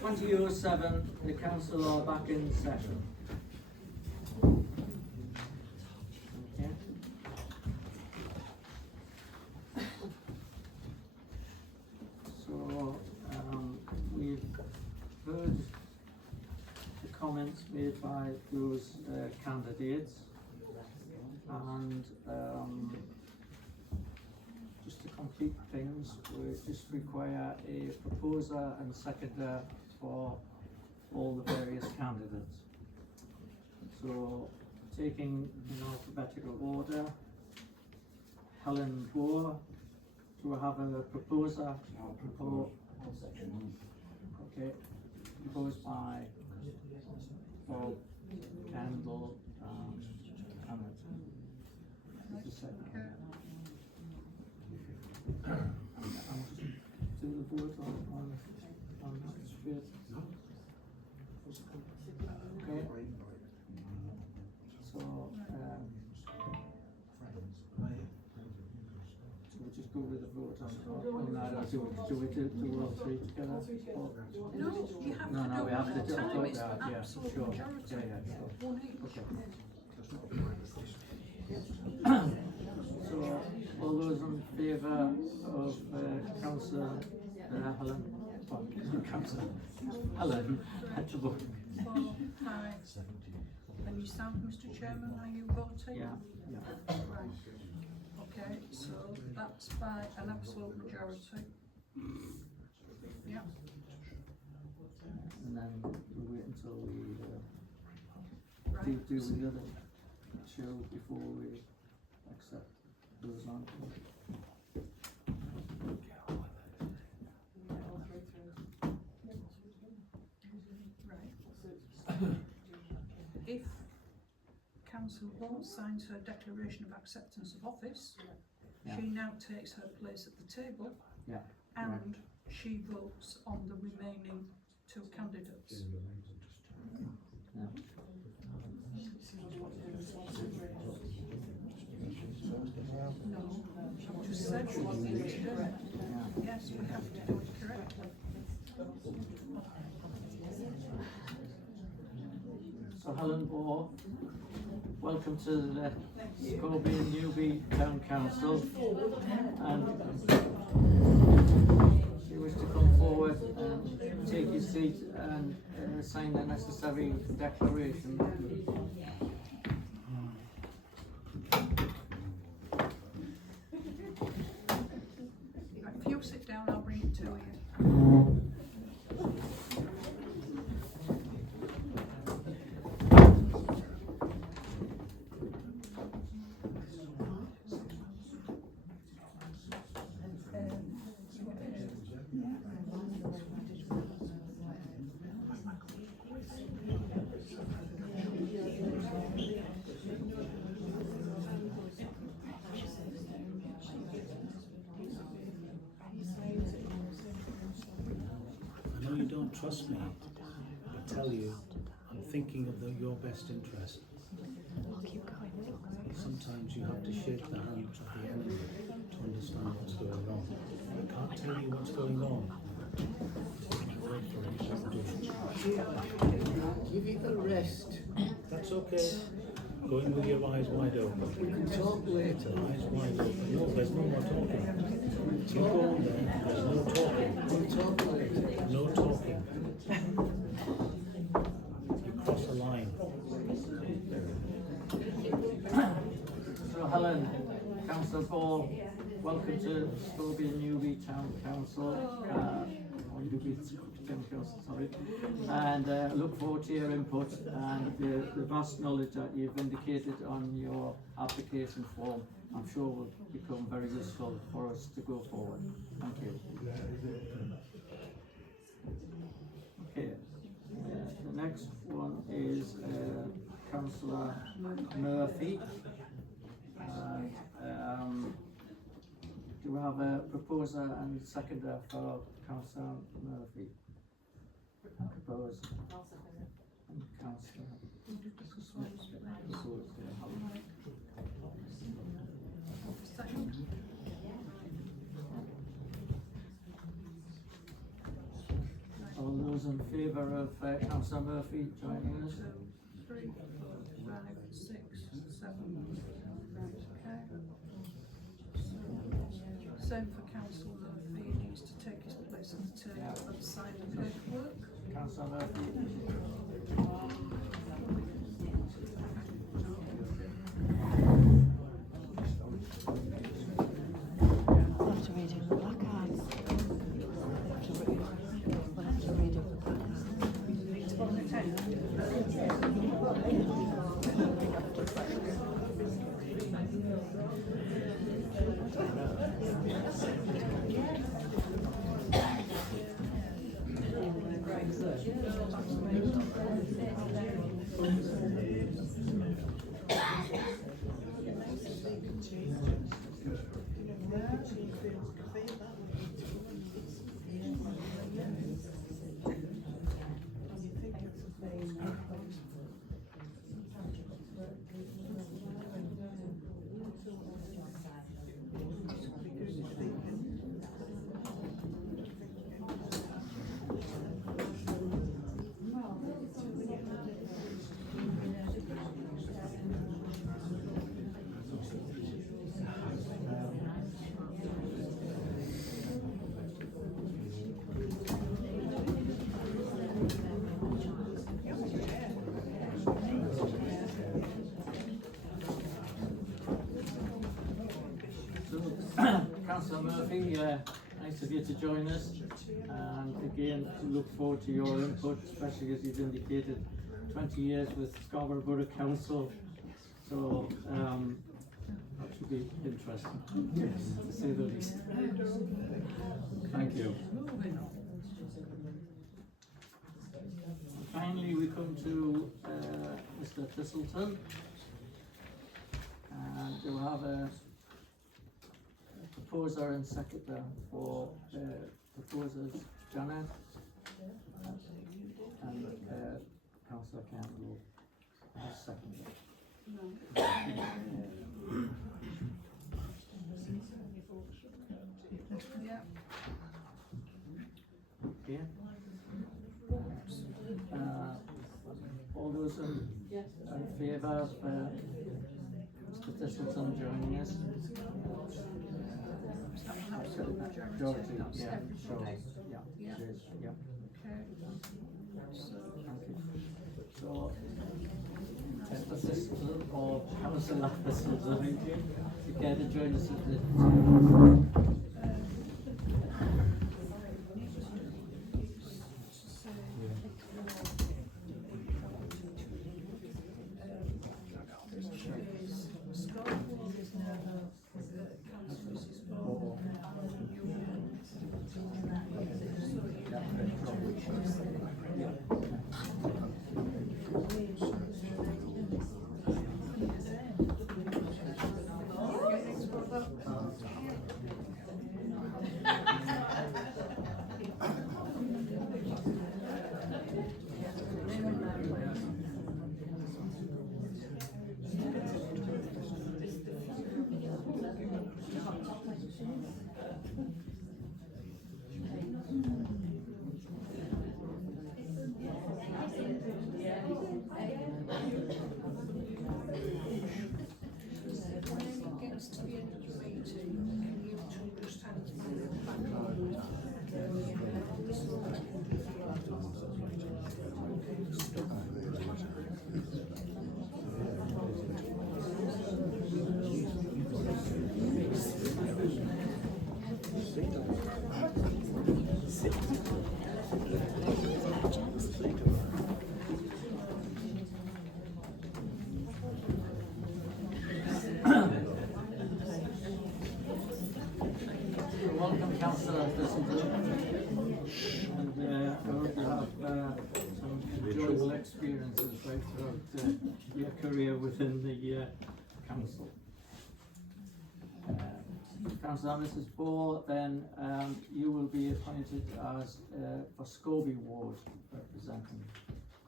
20:07, the council are back in session. Okay. So we've heard comments made by those candidates, and just to complete things, we just require a proposer and seconder for all the various candidates. So, taking in alphabetical order, Helen Boer, do we have a proposer? Okay, proposed by Bob, Kendall, Hannah. Do the vote on that straight? Okay. So, we just go with the vote on that, or do we all three together? No, you have No, to do we have one to at do a time, it's yeah, an yeah, absolute sure. majority. Yeah, sure. One each. So, all those in favour of Councillor Helen, Councillor Helen, had to vote. 4, 5. And yourself, Mr. Chairman, are you voting? Yeah. Right. Okay, so that's by an absolute majority. Yeah. And then we'll wait until we Right. do the other two before we accept those on. If Councillor Ball signs her declaration of acceptance of office, Yeah. she now takes her place at the table, Yeah. and she votes on the remaining 2 candidates. Yeah. No, she just said what we need to do. Yes, we have to do it correctly. So Helen Boer, welcome to the Scalby and Newby Town Council, and if you wish to come forward and take your seat and sign the necessary declaration. If you sit down, I'll bring it to you. I know you don't trust me, I tell you, I'm thinking of your best interest. Sometimes you have to shake the hand of the enemy to understand what's going on. I can't tell you what's going on. Give it a rest. That's okay. Go in with your eyes wide open. We can talk later. Eyes wide open. No, there's no more talking. You go on there, there's no talking. We'll talk later. No talking. You cross a line. So Helen, Councillor Ball, welcome to Scalby and Newby Town Council, or Newby Town Council, sorry, and look forward to your input and the vast knowledge that you've indicated on your application form. I'm sure will become very useful for us to go forward. Thank you. Okay, the next one is Councillor Murphy. Do we have a proposer and seconder for Councillor Murphy? Propose. And Councillor Smith. All those in favour of Councillor Murphy joining us? 2, 3, 4, 5, 6, 7. Okay. Same for Councillor Murphy, he needs to take his place at the table and sign the paperwork. Councillor Murphy. Councillor Murphy, nice of you to join us, and again, look forward to your input, especially as you've indicated 20 years with Scarborough Borough Council, so that should be interesting, to say the least. Thank you. Finally, we come to Mr. Thistleton, and we'll have a proposer and secretary for proposers Janet and Councillor Campbell as secretary. Okay. All those in favour of Mr. Thistleton joining us? Georgie, yeah, sure, yeah, cheers, yeah. Thank you. So, Mr. Thistleton or Councillor Thistleton, you care to join us at the welcome, Councillor Thistleton, and I hope you have some enjoyable experiences right throughout your career within the council. Councillor Mrs. Bohr, then you will be appointed as for Scalby ward representing.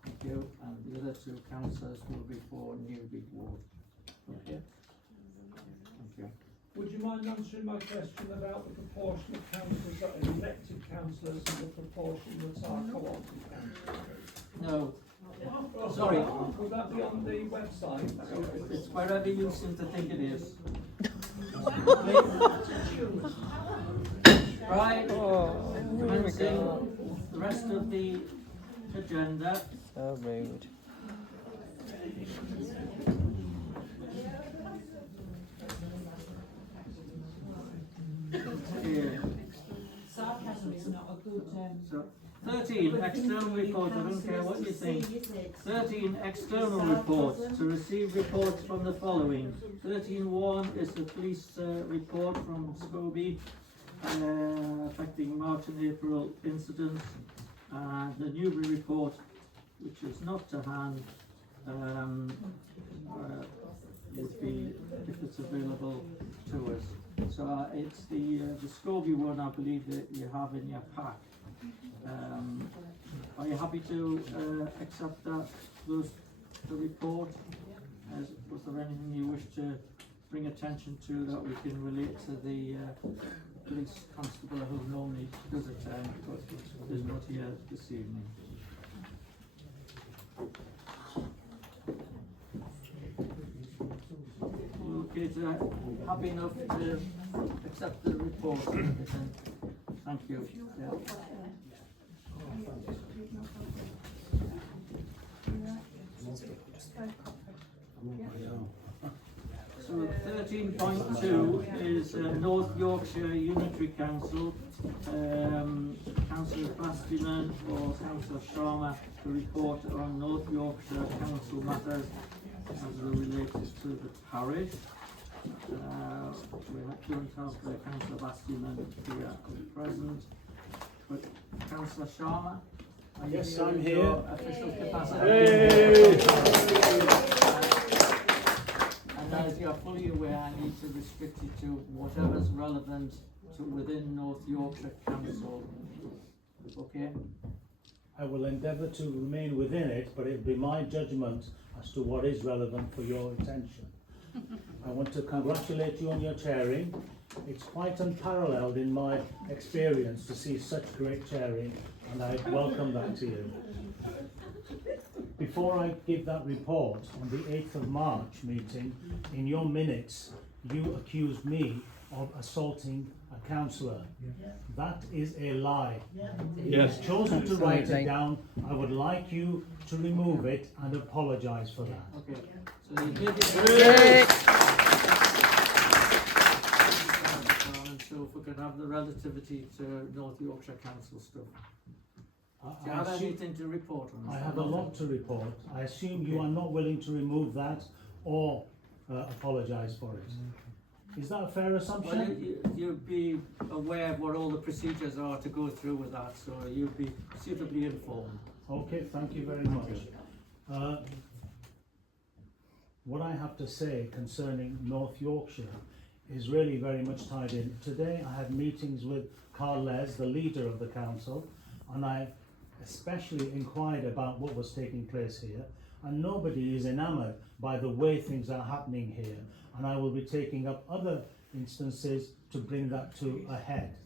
Thank you, and the other two councillors will be for Newby ward. Okay. Thank you. Would you mind answering my question about the proportion of councillors that are elected councillors and the proportion that are co-opted councillors? No. Sorry. Would that be on the website? It's wherever you seem to think it is. Right. Commencing the rest of the agenda. So rude. Sarcasm is not a good So, 13 external reports. I don't care what you think. 13 external reports. To receive reports from the following. 13.1 is the police report from Scalby affecting March and April incidents. The Newby report, which is not to hand, would be if it's available to us. So it's the Scalby one, I believe, that you have in your pack. Are you happy to accept the report? Was there anything you wish to bring attention to that we can relate to the police constable who normally does attend but is not here this evening? Okay, happy enough to accept the report. Thank you. Yeah. So 13.2 is North Yorkshire Unitary Council. Councillor Bastiman or Councillor Sharma to report on North Yorkshire Council matters as related to the parish. We don't have Councillor Bastiman here present, but Councillor Sharma. Yes, I'm here. Official capacity. And as you're fully aware, I need to restrict it to whatever's relevant to within North Yorkshire Council. Okay? I will endeavour to remain within it, but it will be my judgment as to what is relevant for your attention. I want to congratulate you on your chairing. It's quite unparalleled in my experience to see such great chairing, and I welcome that to you. Before I give that report, on the 8th of March meeting, in your minutes, you accused me of assaulting a councillor. That is a lie. Yes. You've chosen to write it down. I would like you to remove it and apologise for that. Okay. So you did it. So if we could have the relativity to North Yorkshire Council stuff. Do you have anything to report on this? I have a lot to report. I assume you are not willing to remove that or apologise for it. Is that a fair assumption? Well, you'd be aware of what all the procedures are to go through with that, so you'd be suitably informed. Okay, thank you very much. What I have to say concerning North Yorkshire is really very much tied in. Today I had meetings with Carl Les, the leader of the council, and I especially inquired about what was taking place here, and nobody is enamoured by the way things are happening here, and I will be taking up other instances to bring that to a head.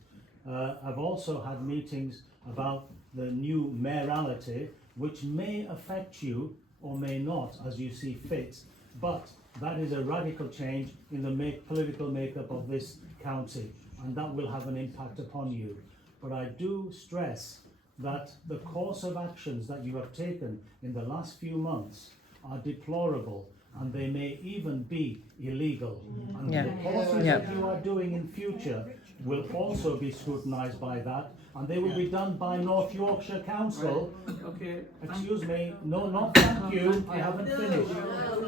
I've also had meetings about the new mayoralty, which may affect you or may not as you see fit, but that is a radical change in the political makeup of this county, and that will have an impact upon you. But I do stress that the course of actions that you have taken in the last few months are deplorable, and they may even be illegal. And the courses that you are doing in future will also be scrutinised by that, and they will be done by North Yorkshire Council. Okay. Excuse me, no, not thank you, I haven't finished.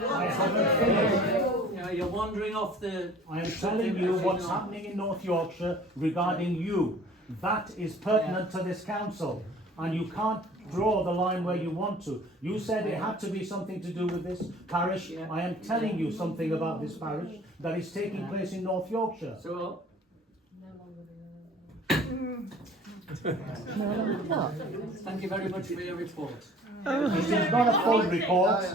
I haven't finished. You're wandering off the... I am telling you what's happening in North Yorkshire regarding you. That is pertinent to this council, and you can't draw the line where you want to. You said it had to be something to do with this parish. I am telling you something about this parish that is taking place in North Yorkshire. So, thank you very much for your report. This is not a full report,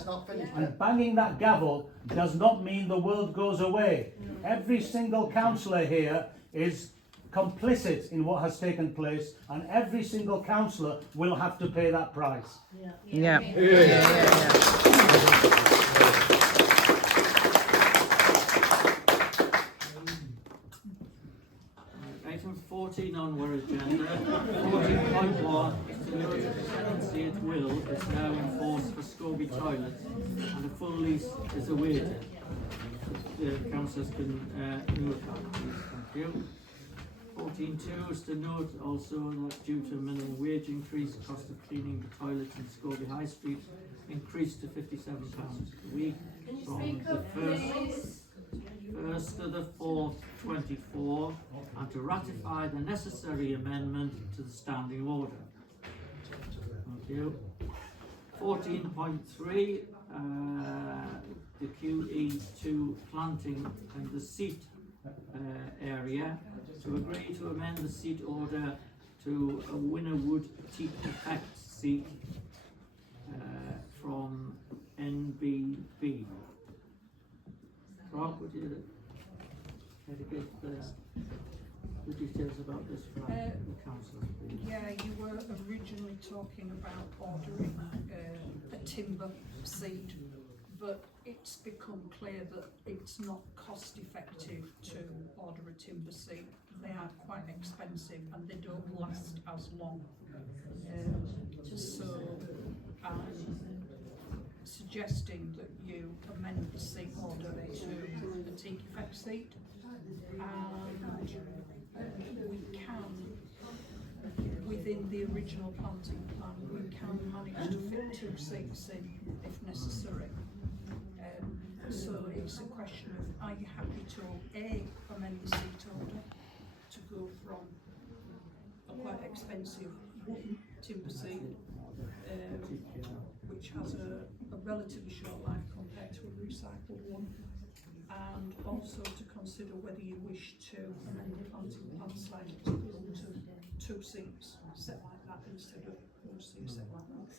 and banging that gavel does not mean the world goes away. Every single councillor here is complicit in what has taken place, and every single councillor will have to pay that price. Item 14 on our agenda. 14.1 is to note that the tenancy at will is now in force for Scalby toilets, and a full lease is awaited. The councillors can note that, please. Thank you. 14.2 is to note also that due to minimum wage increase, the cost of cleaning the toilets in Scalby High Street increased to £57 a week from the 1st to the 4th, 24, and to ratify the necessary amendment to the standing order. Thank you. 14.3, the QE2 planting and the seat area, to agree to amend the seat order to a Winnerwood teak effect seat from NBB. Rob, would you care to give the details about this from the council, please? Yeah, you were originally talking about ordering a timber seat, but it's become clear that it's not cost effective to order a timber seat. They are quite expensive and they don't last as long. So I'm suggesting that you amend the seat order to the take effect seat, and we can, within the original planting plan, we can manage to fit 2 seats in if necessary. So it's a question of, are you happy to A, amend the seat order to go from a quite expensive wooden timber seat, which has a relatively short life compared to a recycled one, and also to consider whether you wish to amend the planting plan slightly to go to 2 seats set like that instead of 1 seat set like that.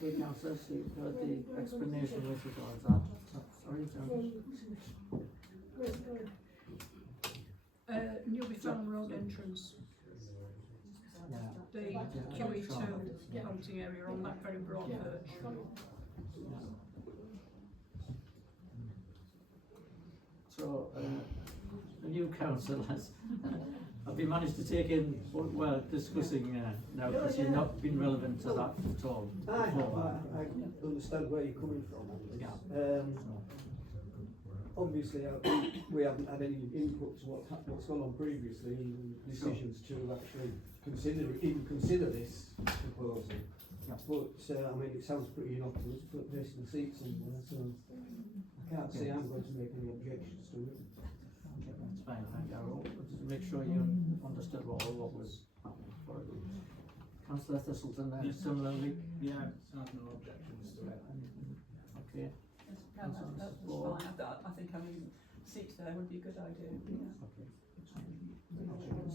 Okay, councillor, so you've heard the explanation with regards to that. Sorry, John. Newby Farm Road entrance. The QE2 planting area on that very broad perch. So, the new council has, have you managed to take in what we're discussing now, because you've not been relevant to that at all before? I understand where you're coming from. Yeah. Obviously, we haven't had any input to what's gone on previously and decisions to actually consider this proposal. Yeah. But I mean, it sounds pretty innocuous, but there's some seats in there, so I can't say I'm going to make any objections to it. Okay, that's fine, thank you. Just to make sure you understood what was happening for it. Councillor Thistleton, similarly? Yeah, I have no objections to it. Okay. I think having seats there would be a good idea. Yeah. Okay.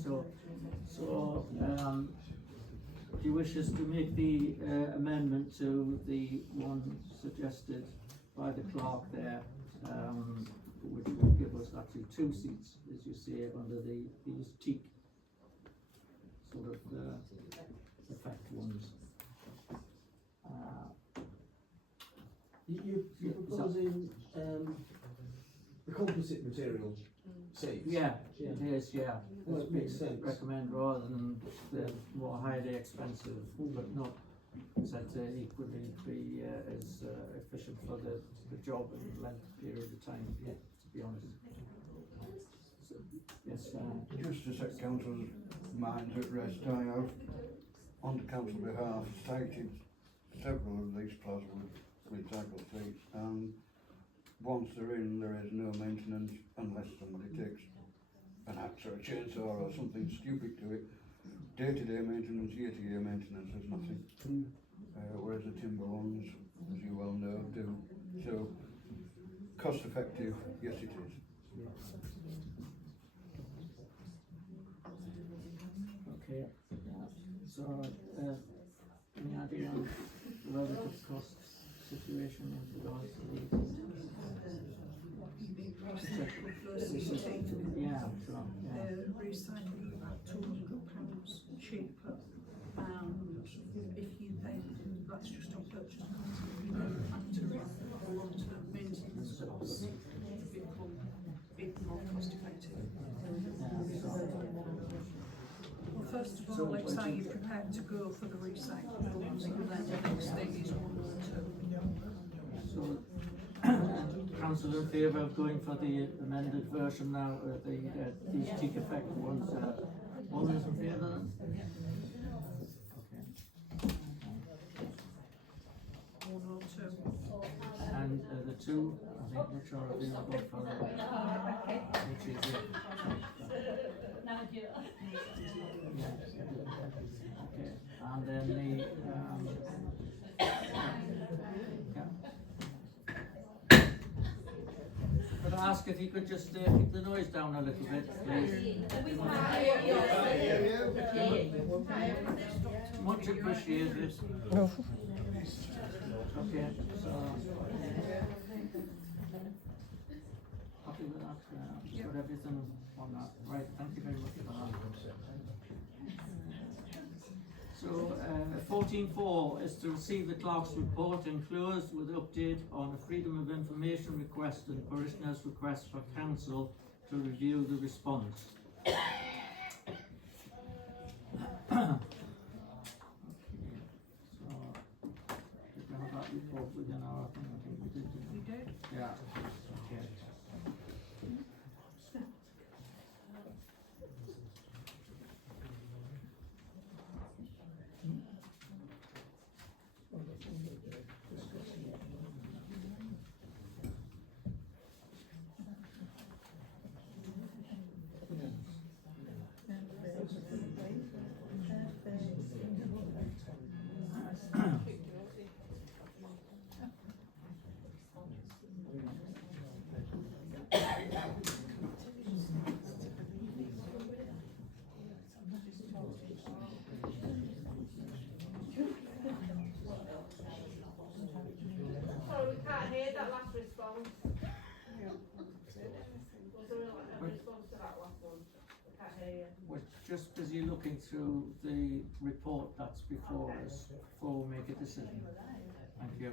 So, do you wish us to make the amendment to the one suggested by the clerk there, which would give us actually 2 seats, as you say, under these teak sort of effect ones? You're proposing the composite material seats? Yeah, it is, yeah. Well, it makes sense. Recommend rather than the more highly expensive, but not said to equally be as efficient for the job and length period of time, to be honest. So, yes, just to set council's minds at rest, I have, on the council behalf, cited several of these plasma recycled seats, and once they're in, there is no maintenance unless somebody takes an axe or a chainsaw or something stupid to it. Day-to-day maintenance, year-to-year maintenance, there's nothing. Whereas the timber ones, as you well know, do. So, cost-effective, yes it is. Okay. So, any idea on relative cost situation in regards to these? Yeah, sure. Recycling about £200 cheaper, and if you then, that's just on purchase cost, if you then factor in long-term maintenance costs, it become a bit more cost effective. Well, first of all, let's say you're prepared to go for the recycling ones, and then the next thing is 1 or 2. So, council in favour of going for the amended version now, these teak effect ones, all those in favour? Okay. 1 or 2. And the 2, I think, which are available for, which is, okay, and then the, Could I ask if you could just keep the noise down a little bit, please? Much appreciated. Okay, so happy with that? Got everything on that. Right, thank you very much for that. So, 14.4 is to receive the clerk's report enclosed with update on a freedom of information request and parishioners' request for council to review the response. Okay, so did we have that report within our thing? I think we did. We did. Yeah. Yeah. Sorry, we can't hear that last response. Was there a response to that last one? We can't hear you. We're just busy looking through the report that's before us before we make a decision. Thank you.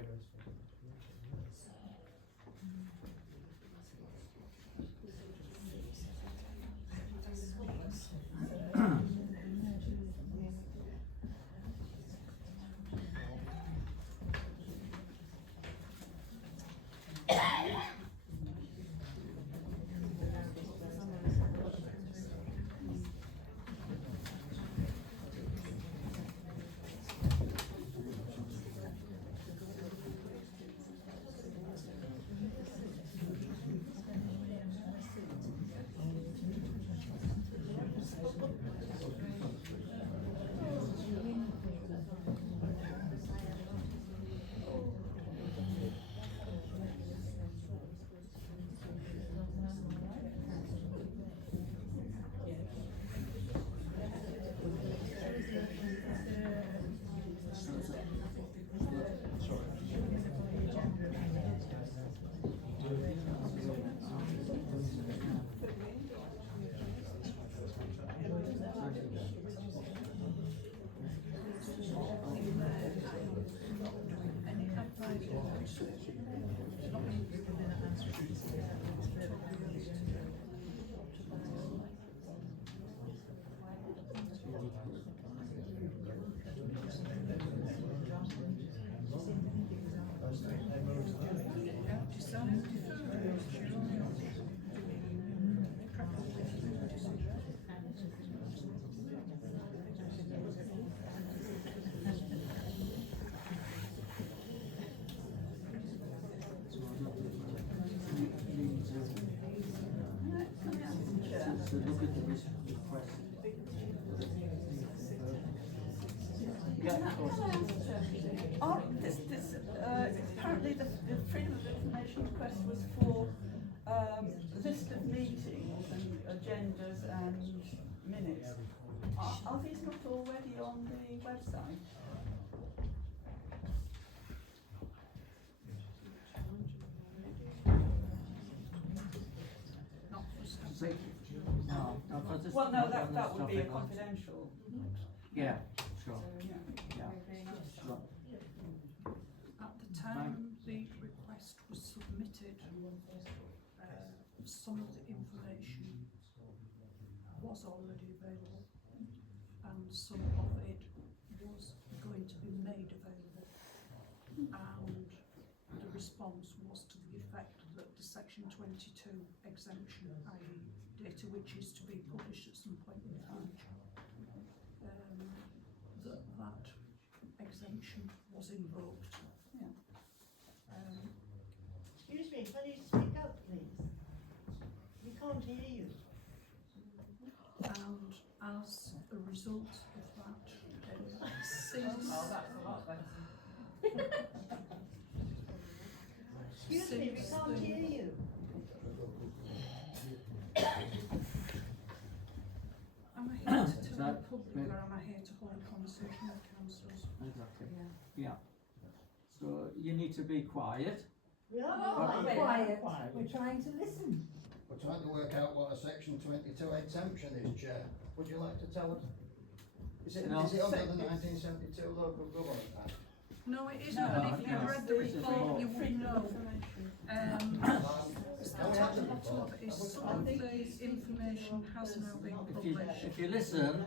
So look at the request. Yeah, of course. Apparently the freedom of information request was for list of meetings and agendas and minutes. Are these not already on the website? No, not for this. Well, no, not that on would this be a topic. confidential. Yeah, sure. Yeah, sure. At the time the request was submitted, some of the information was already available and some of it was going to be made available, and the response was to the effect that the section 22 exemption, i.e. data which is to be published at some point in the future, that exemption was invoked. Yeah. Excuse me, can you speak up, please? We can't hear you. And as a result of that, since... Oh, that's a lot better. Excuse me, we can't hear you. Am I here to tell the public or am I here to hold a conversation with councillors? Exactly. Yeah. So you need to be quiet. We are not quiet. We're trying to listen. We're trying to work out what a section 22 exemption is, Chair. Would you like to tell us? Is it under the 1972 Local Government Act? No, it isn't, and if you read the report, you would know. At the bottom is some of the information has now been published. If you listen,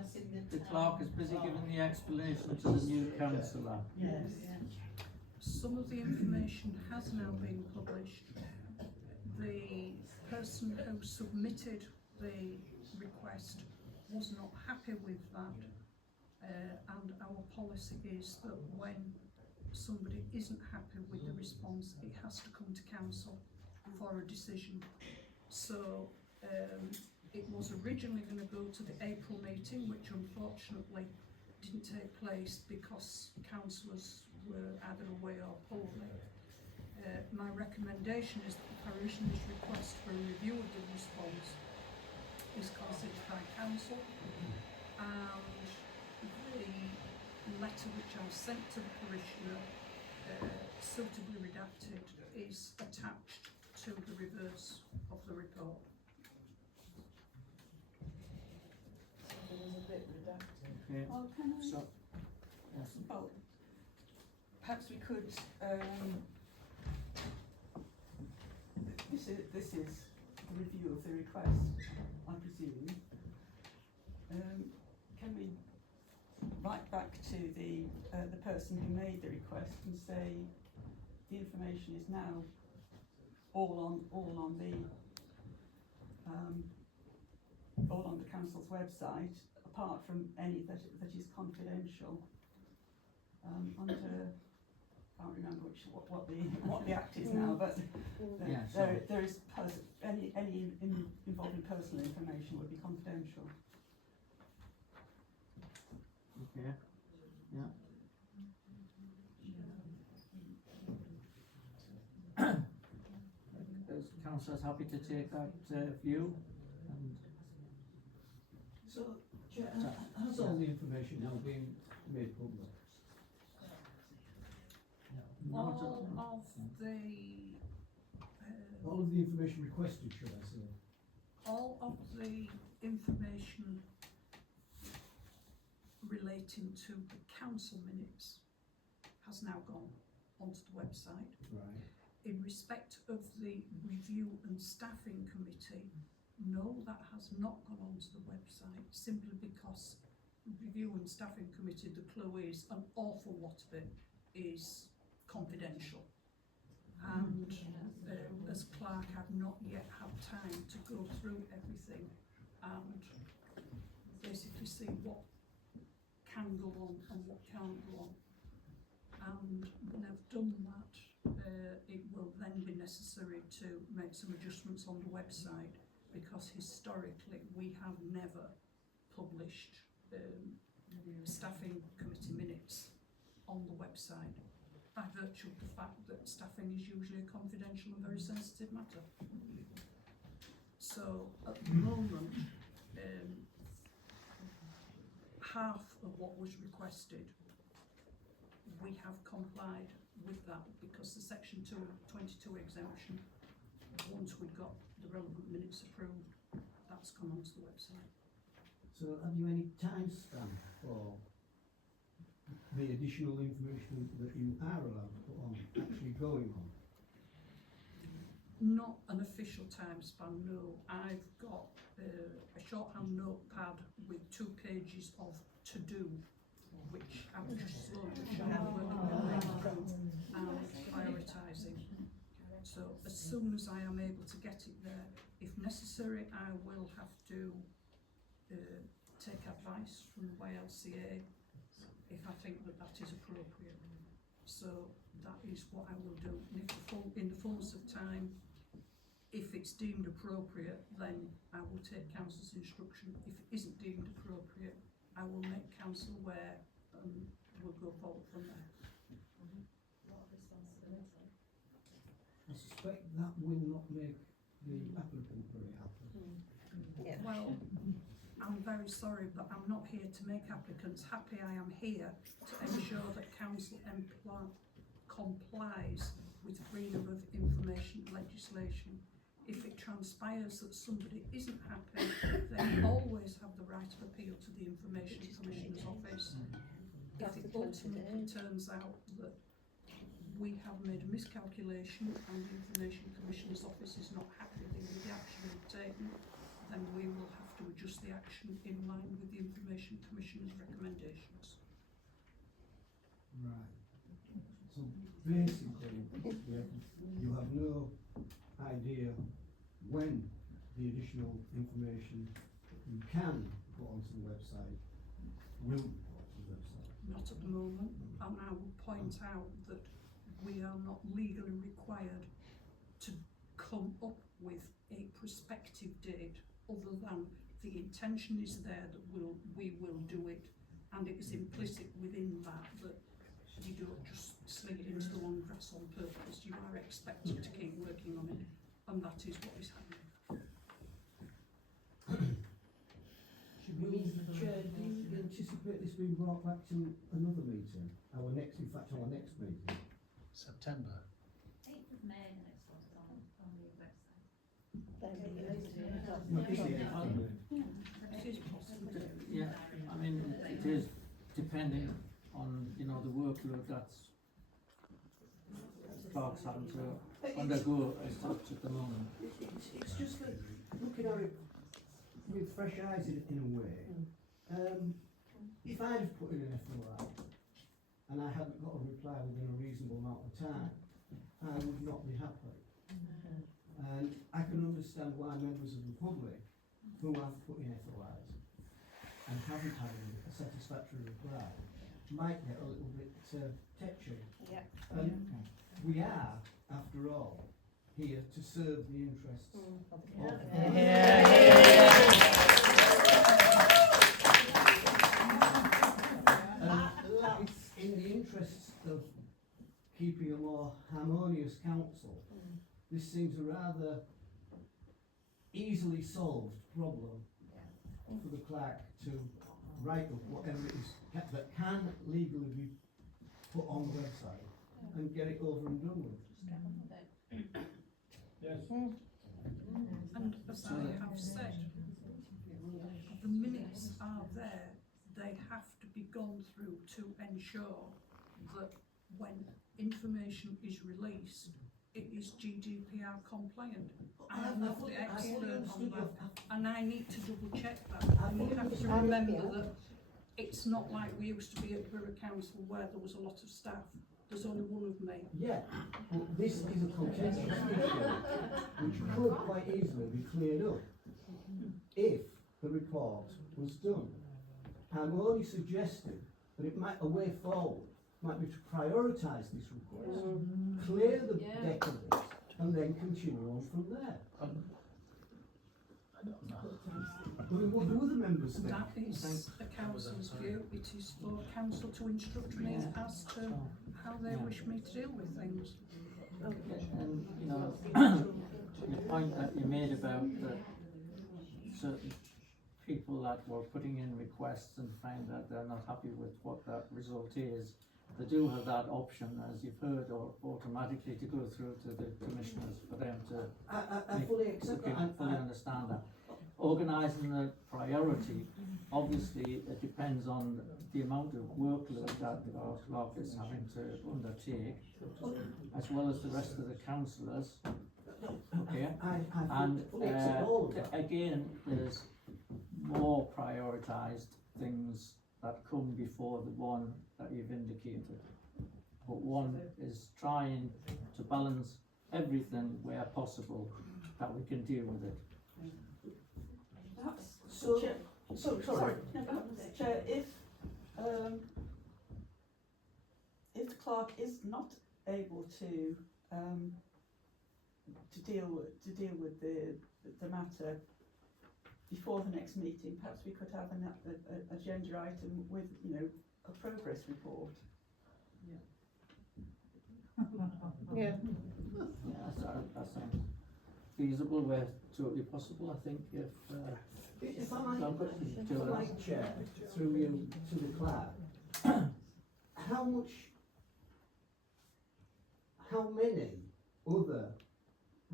the clerk is busy giving the explanation to the new councillor. Some of the information has now been published, the person who submitted the request was not happy with that, and our policy is that when somebody isn't happy with the response, it has to come to council for a decision. So it was originally going to go to the April meeting, which unfortunately didn't take place because councillors were either away or poorly. My recommendation is that the parishioners' request for a review of the response is considered by council, and the letter which I sent to the parishioner, suitably redacted, is attached to the reverse of the report. It was a bit redacted. Okay. Well, can I? So, yes. Well, perhaps we could. This is the review of the request, I presume. Can we write back to the person who made the request and say the information is now all on the council's website, apart from any that is confidential. Under, I can't remember what the act is now, but there is any involving personal information would be confidential. Okay. Yeah. Is councillors happy to take that view? And So, Chair, has all the information now been made public? All All of the information requested, should I say? all of the information relating to the council minutes has now gone onto the website. Right. In respect of the review and staffing committee, no, that has not gone onto the website, simply because review and staffing committee, the clue is an awful lot of it is confidential. And as clerk, I've not yet had time to go through everything and basically see what can go on and what can't go on. And when I've done that, it will then be necessary to make some adjustments on the website, because historically we have never published staffing committee minutes on the website, by virtue of the fact that staffing is usually a confidential and very sensitive matter. So at the moment, half of what was requested, we have complied with that, because the section 222 exemption, once we got the relevant minutes approved, that's come onto the website. So have you any time stamp for the additional information that you are allowed to put on actually going on? Not an official time span, no. I've got a shorthand notepad with 2 pages of to do, which I'm just slowly working my way through and prioritising. So as soon as I am able to get it there, if necessary, I will have to take advice from the YLCA if I think that that is appropriate. So that is what I will do. And if in the fullness of time, if it's deemed appropriate, then I will take council's instruction. If it isn't deemed appropriate, I will make council aware and we'll go forward from there. What responsibility? I suspect that will not make the applicant very happy. Yeah. Well, I'm very sorry, but I'm not here to make applicants happy. I am here to ensure that council complies with freedom of information legislation. If it transpires that somebody isn't happy, they always have the right of appeal to the Information Commissioner's office. If it ultimately turns out that we have made a miscalculation and the Information Commissioner's office is not happy with the action we've taken, then we will have to adjust the action in line with the Information Commissioner's recommendations. Right. So basically, you have no idea when the additional information that you can put onto the website will be put onto the website? Not at the moment, and I would point out that we are not legally required to come up with a prospective date, other than the intention is there that we will do it, and it is implicit within that you don't just sling it into the long grass on purpose. You are expected to keep working on it, and that is what is happening. Chair, do you anticipate this being brought back to another meeting? Our next meeting? September. 8th of May, the next one's on the website. No, it's the 8th of May. It is possible. Yeah, I mean, it is depending on, you know, the workload that's clerks having to undergo as such at the moment. It's just that looking at it with fresh eyes in a way, if I'd have put in an FOI and I hadn't got a reply within a reasonable amount of time, I would not be happy. And I can understand why members of the public who have put in FOIs and haven't had a satisfactory reply might get a little bit tetchy. Yeah. We are, after all, here to serve the interests of the public. It's in the interests of keeping a more harmonious council. This seems a rather easily solved problem for the clerk to write up whatever it is that can legally be put on the website and get it over and done with. Yes. And as I have said, the minutes are there. They have to be gone through to ensure that when information is released, it is GDPR compliant. I am not the expert on that, and I need to double check that. And you have to remember that it's not like we used to be at Borough Council where there was a lot of staff. There's only one of me. Yeah, but this is a contentious issue which could quite easily be cleared up if the report was done. I'm only suggesting that it might, a way forward might be to prioritise this request, clear the deck of this, and then continue on from there. What do other members think? That is the council's view. It is for council to instruct me as to how they wish me to deal with things. And, you know, the point that you made about certain people that were putting in requests and find that they're not happy with what that result is, they do have that option, as you've heard, or automatically to go through to the commissioners for them to I fully accept that. fully understand that. Organising the priority, obviously it depends on the amount of workload that our clerk is having to undertake, as well as the rest of the councillors. Okay, and again, there's more prioritised things that come before the one that you've indicated. But one is trying to balance everything where possible that we can deal with it. Chair, Chair, if the clerk is not able to deal with the matter before the next meeting, perhaps we could have an agenda item with, you know, a progress report. Yeah, that sounds feasible, where totally possible, I think, if I might, Chair, through you to the clerk, how many other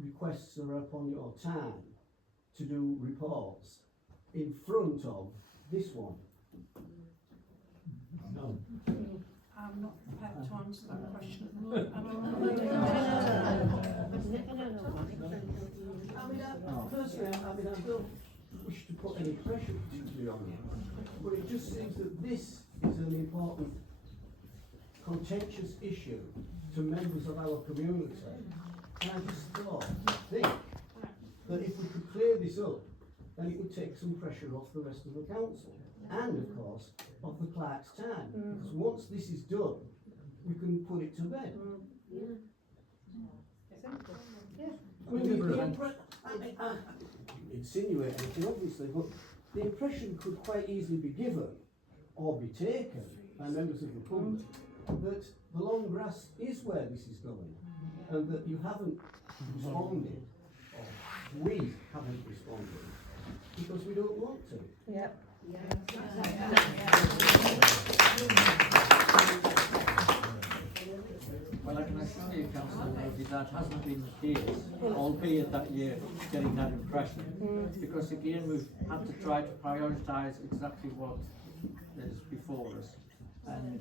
requests are upon your time to do reports in front of this one? None. I'm not prepared to answer that question at the moment. Personally, I don't wish to put any pressure particularly on you, but it just seems that this is an important, contentious issue to members of our community. And I just think that if we could clear this up, then it would take some pressure off the rest of the council, and of course, off the clerk's time, because once this is done, we can put it to bed. I mean, I insinuate anything, obviously, but the impression could quite easily be given or be taken by members of the public that the long grass is where this is going, and that you haven't responded, or we haven't responded, because we don't want to. Yeah. Well, I can assure you, Councillor Murphy, that hasn't been the case, albeit that you're getting that impression. Because again, we've had to try to prioritise exactly what is before us. And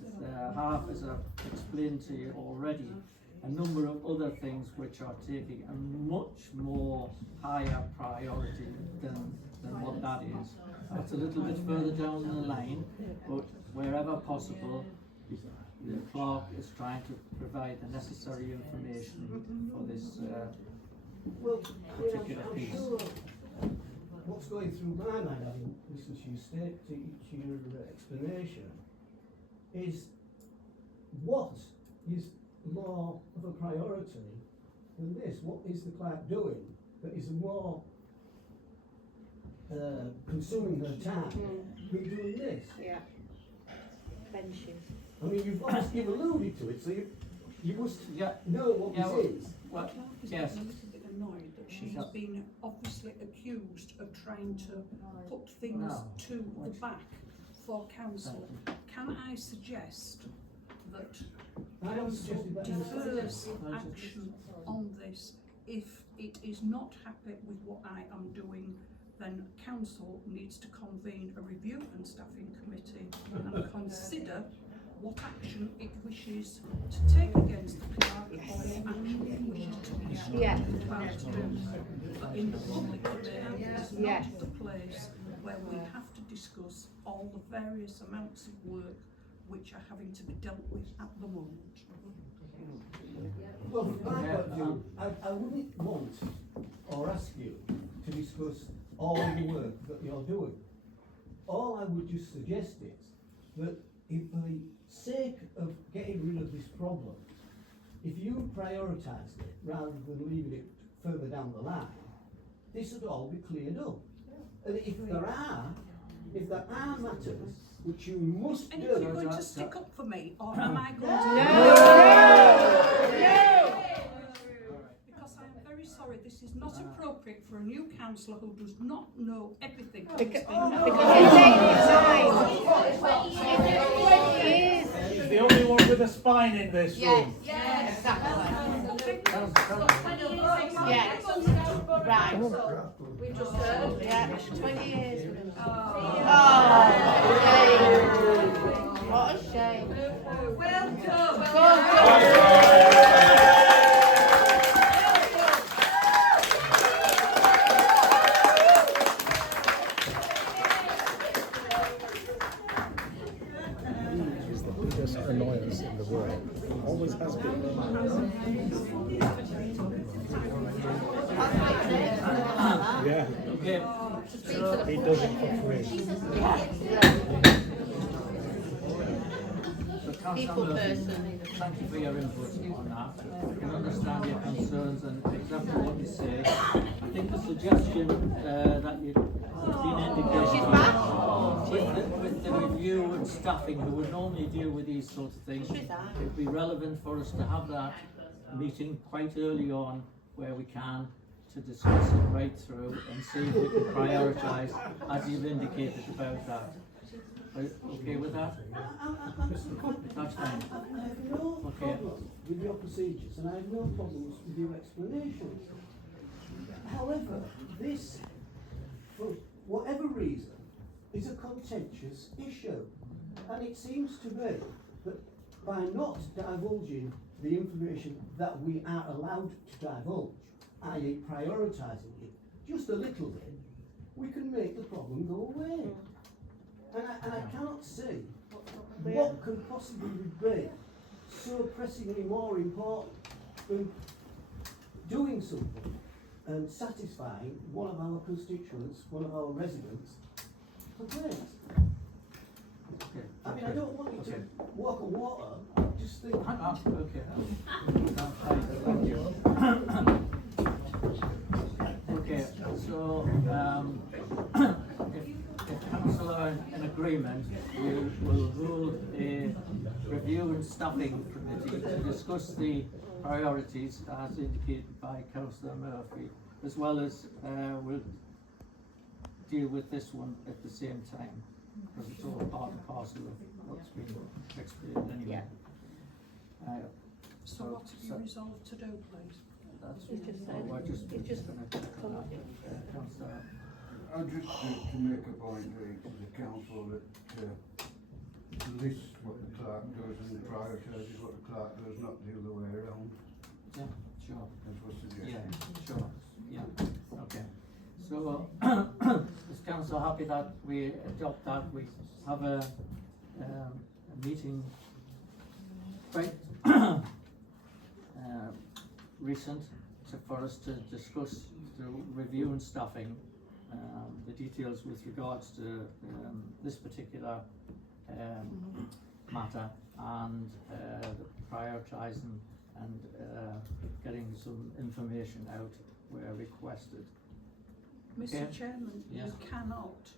have, as I've explained to you already, a number of other things which are taking a much more higher priority than what that is. It's a little bit further down the line, but wherever possible, the clerk is trying to provide the necessary information for this particular I'm piece. sure what's going through my mind, having listened to your explanation, is what is more of a priority than this? What is the clerk doing that is more consuming her time than doing this? Yeah. Benches. I mean, you've alluded to it, so you must know what this is. Well, Is yes. a little bit annoyed that she's been obviously accused of trying to put things to the back for council. Can I suggest that council defers action on this? If it is not happy with what I am doing, then council needs to convene a review and staffing committee and consider what action it wishes to take against the clerk or what action it wishes to do. But in the public domain, it is not the place where we have to discuss all the various amounts of work which are having to be dealt with at the moment. Well, from my point of view, I wouldn't want or ask you to discuss all the work that you're doing. All I would just suggest is that if for the sake of getting rid of this problem, if you prioritised it rather than leaving it further down the line, this would all be cleared up. And if there are matters which you must And do. if you're going to stick up for me, or am I going to? Because I am very sorry, this is not appropriate for a new councillor who does not know everything. He's the only one with a spine in this room. Yes, exactly. Yes. Right. We just heard. Yeah, 20 years with him. Oh, what a shame. Well done. Annoyance in the world. Always has been. Yeah. Okay. He does it for free. So, Councillor Murphy, thank you for your input on that. I can understand your concerns and exactly what you say. I think the suggestion that you've been indicating with the review and staffing who would normally deal with these sorts of things, it would be relevant for us to have that meeting quite early on where we can to discuss it right through and see if we can prioritise as you've indicated about that. Are you okay with that? That's fine. I have no problems with your procedures and I have no problems with your explanations. However, this, for whatever reason, is a contentious issue. And it seems to me that by not divulging the information that we are allowed to divulge, i.e. prioritising it just a little bit, we can make the problem go away. And I cannot see what can possibly be so pressingly more important than doing something satisfying one of our constituents, one of our residents, complaints. Okay. I mean, I don't want you to walk on water, just think. Okay. Thank you. Okay, so if council are in agreement, we will hold a review and staffing committee to discuss the priorities as indicated by Councillor Murphy, as well as we'll deal with this one at the same time, because it's all part and parcel of what's been explained anyway. So what have you resolved to do, please? That's He's just said, we're just gonna come up. Councillor. I'll just to make a point to the council that lists what the clerk does and prioritises what the clerk does, not the other way around. Yeah, sure. That's what's suggested. Yeah, sure. Yeah, okay. So, is council happy that we adopt that? We have a meeting quite recent for us to discuss the review and staffing, the details with regards to this particular matter, and prioritising and getting some information out where requested. Mr. Okay. Chairman, Yes. you cannot,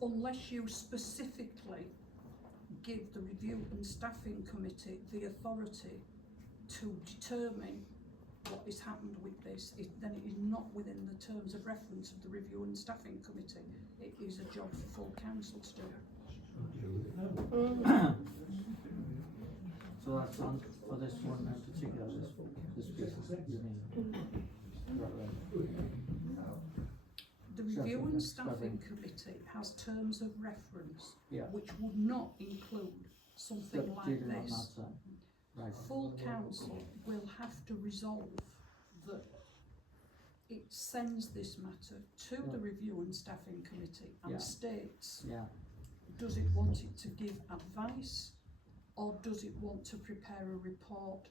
unless you specifically give the review and staffing committee the authority to determine what has happened with this, then it is not within the terms of reference of the review and staffing committee. It is a job for full council to do. So that's on for this one in particular, this business, you mean? The review and staffing committee has terms of reference, Yeah. which would not include something like Dealing on this. that side. Right. Full council will have to resolve that it sends this matter to the review and staffing committee and Yeah. states, Yeah. does it want it to give advice, or does it want to prepare a report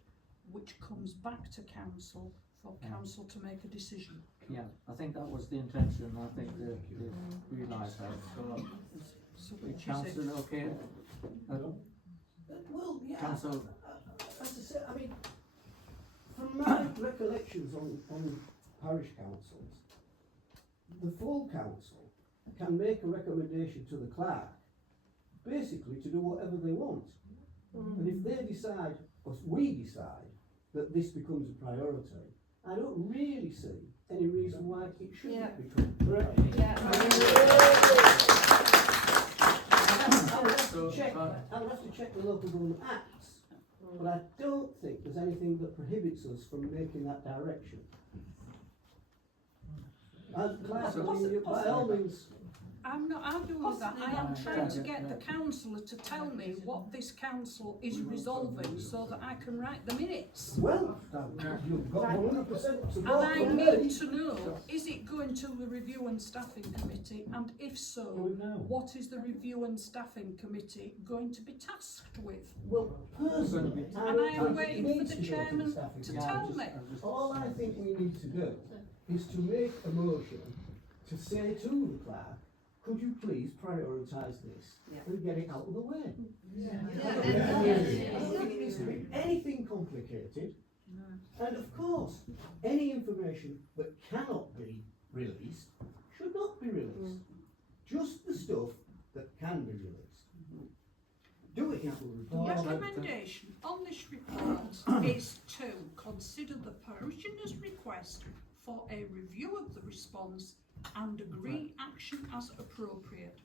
which comes back to council for Yeah. council to make a decision? Yeah, I think that was the intention. I think they realised that. So, which is council, it? okay? Well, yeah. Council. As I say, I mean, from my recollections on parish councils, the full council can make a recommendation to the clerk, basically to do whatever they want. And if they decide, or we decide, that this becomes a priority, I don't really see any reason why it shouldn't become. Correct? I would have to check the local government acts, but I don't think there's anything that prohibits us from making that direction. And Claire, by all means. I'm not arguing with that. I am trying to get the councillor to tell me what this council is resolving so that I can write the minutes. Well, you've got 100% support. And I from need me. to know, is it going to the review and staffing committee? And if so, what is the review and staffing committee going to be tasked with? Well, personally, And I am waiting for the chairman to tell me. All I think we need to do is to make a motion to say to the clerk, could you please prioritise this and get it out of the way? I don't think it needs to be anything complicated. And of course, any information that cannot be released should not be released. Just the stuff that can be released. Do it into a The report. recommendation on this report is to consider the parishioner's request for a review of the response and agree action as appropriate.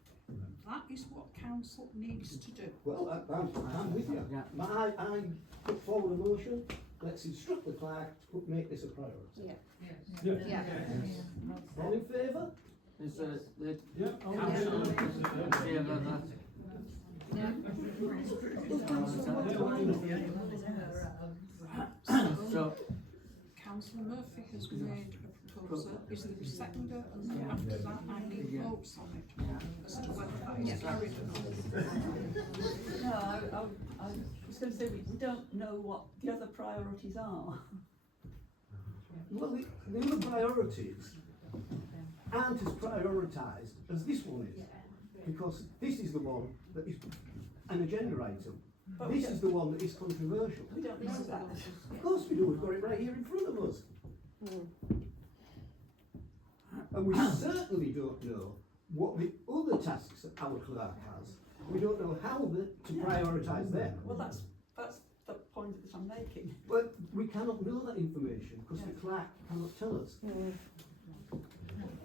That is what council needs to do. Well, I'm with you. I put forward a motion, let's instruct the clerk to make this a priority. All in favour? Is the council in favour of that? So, Councillor Murphy has made a proposal. Is there a seconder? And after that, I need votes on it as to whether that is carried or not. No, I was going to say we don't know what the other priorities are. Well, the other priorities aren't as prioritised as this one is, because this is the one that is an agenda item. But This is the one that is controversial. We don't know that. Of course we do, we've got it right here in front of us. And we certainly don't know what the other tasks that our clerk has. We don't know how to prioritise them. Well, that's the point that I'm making. But we cannot know that information because the clerk cannot tell us.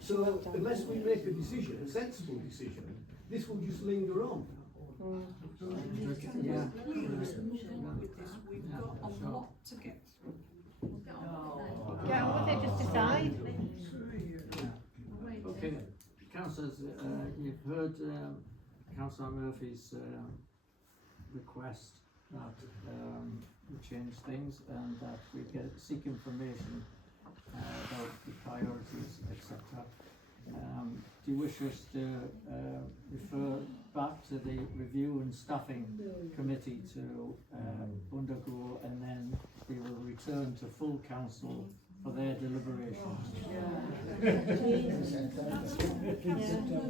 So unless we make a decision, a sensible decision, this will just linger on. Yeah. We've got a lot to get through. Yeah, what they just decide. Okay, councillors, you've heard Councillor Murphy's request that we change things and that we seek information about the priorities, etc. Do you wish us to refer back to the review and staffing committee to undergo, and then we will return to full council for their deliberations?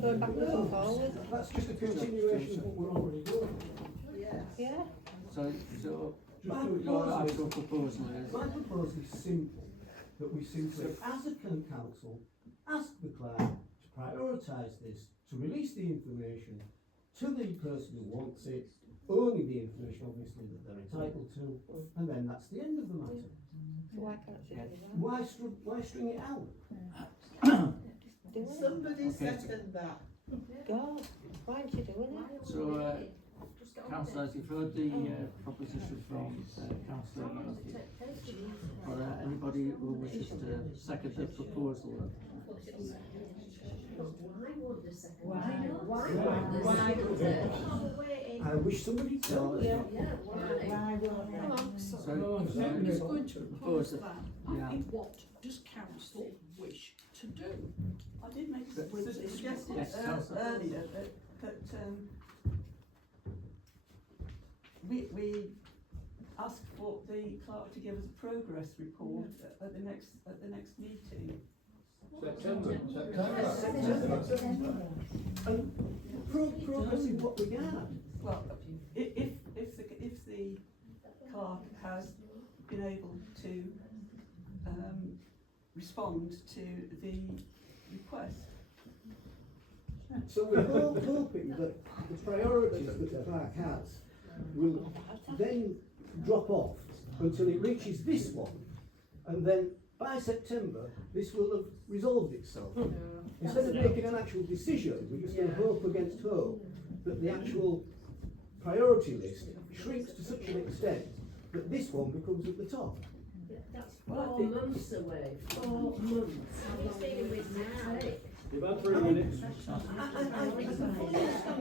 Going backwards and forwards. That's just a continuation of what we're already doing. Yeah. So My your actual proposal is? My proposal is simple, that we simply, as a council, ask the clerk to prioritise this, to release the information to the person who wants it, only the information obviously that they're entitled to, and then that's the end of the matter. Why can't you do that? Why string it out? Somebody second that. God, why aren't you doing it? So, councillors, you've heard the proposition from Councillor Murphy. Or anybody who wishes to second the proposal? I wish somebody told us. So, Nobody's going to propose that. Yeah. What does council wish to do? I did make a suggestion Yes, Councillor. earlier that we asked for the clerk to give us a progress report at the next meeting. September. And progress in what regard? Well, if the clerk has been able to respond to the request. So we're hoping that the priorities that the clerk has will then drop off until it reaches this one, and then by September this will have resolved itself. Instead of making an actual decision, we're just going to hope against hope that the actual priority list shrinks to such an extent that this one becomes at the top. That's 4 months away. 4 months. He's dealing with now. You've had 3 minutes. I fully understand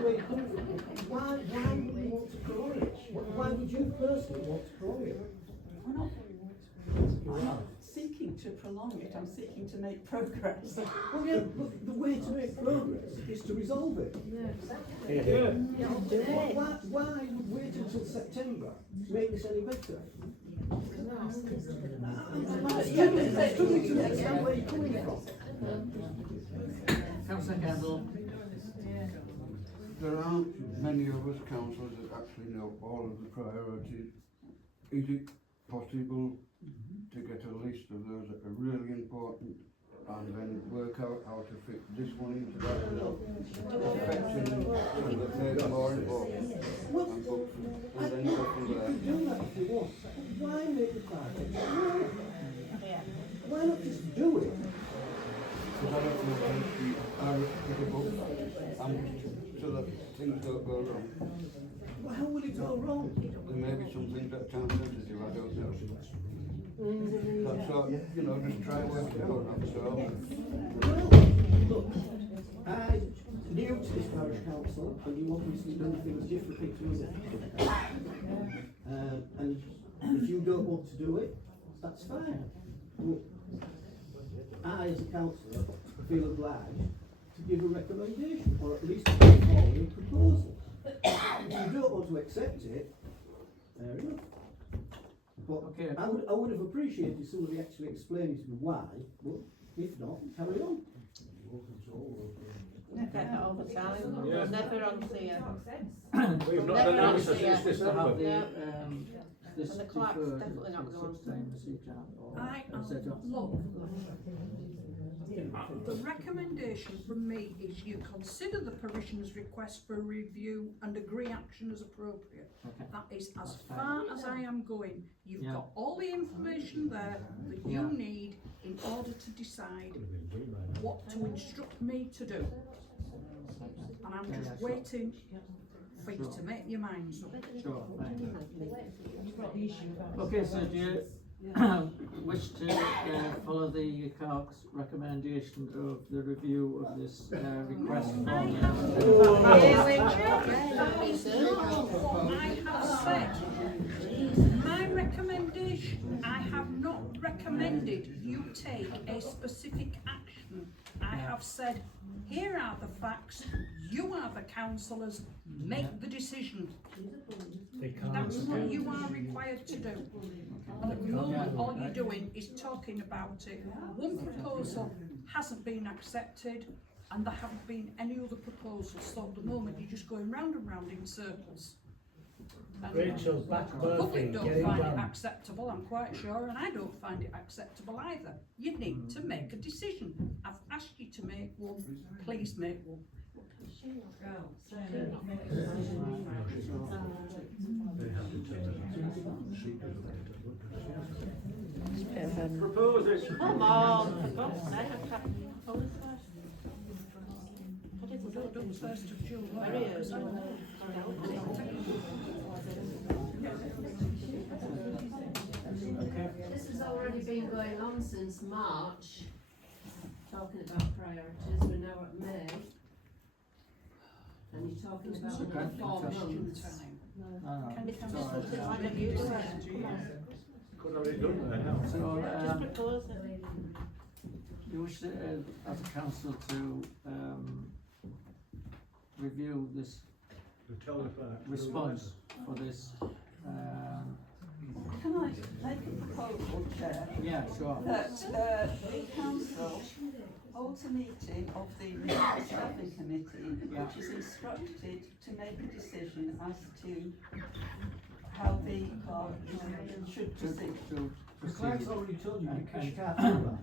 where you're coming from. Why would we want to prolong it? Why would you personally want to prolong it? I'm not seeking to prolong it, I'm seeking to make progress. Well, yeah, but the way to make progress is to resolve it. Why would we wait until September to make this any better? I'm struggling to understand where you're coming from. Councillor Kendall. There aren't many of us councillors that actually know all of the priorities. Is it possible to get a list of those that are really important and then work out how to fit this one into that without affecting them so that they're more important and then go from there? You can do that if you want. Why make the target? Why not just do it? Because I don't know if we are applicable and so that things don't go wrong. Well, how will it go wrong? There may be some things that are time sensitive, I don't know. That's all, you know, just try working it out, that's all. Well, look, I'm new to this parish council, and you obviously do things differently to us. And if you don't want to do it, that's fine. But I, as a councillor, feel obliged to give a recommendation, or at least put forward a proposal. If you don't want to accept it, fair enough. But Okay. I would have appreciated somebody actually explaining to me why, but if not, carry on. All the time. Yeah. Never unclear. We've not Never announced it unclear. since this To have December. the, this And the clerk's deferred definitely not till going to 16 this evening, or I is it up? look. The recommendation from me is you consider the parishioner's request for a review and agree action as appropriate. Okay. That is as That's fine. far as I am going. You've Yeah. got all the information there that you Yeah. need in order to decide what to instruct me to do. And I'm Yeah, just yeah, sure. waiting for you Sure. to make your minds up. Sure, fine. Okay, so do you wish to follow the clerk's recommendation of the review of this request from I the... have said, my recommendation, I have not recommended you take a specific action. I have said, here are the facts, you are the councillors, make the decision. They can't. That's what you are required to do. And at the moment, all you're doing is talking about it. One proposal hasn't been accepted, and there haven't been any other proposals, so at the moment you're just going round and round in circles. And Rachel, back the Murphy, public don't get it find it done. acceptable, I'm quite sure, and I don't find it acceptable either. You need to make a decision. I've asked you to make one, please make one. Propose it. Come on, for God's sake, I can't. Hold it first. What is Don't do the 1st of July. Where is it? This has already been going on since March, talking about priorities, we're now at May. And you're talking about another 4 months. Why don't you do it? Could have it done there now. So, Just propose it. you wish to, as a council to review this Tell the clerk. response for this, Can I make a proposal, Chair? yeah, sure. That the council holds a meeting of the staffing committee, Yeah. which is instructed to make a decision as to how the clerk should To, proceed. to The clerk's proceed. already told you, And- because you and- can't do that.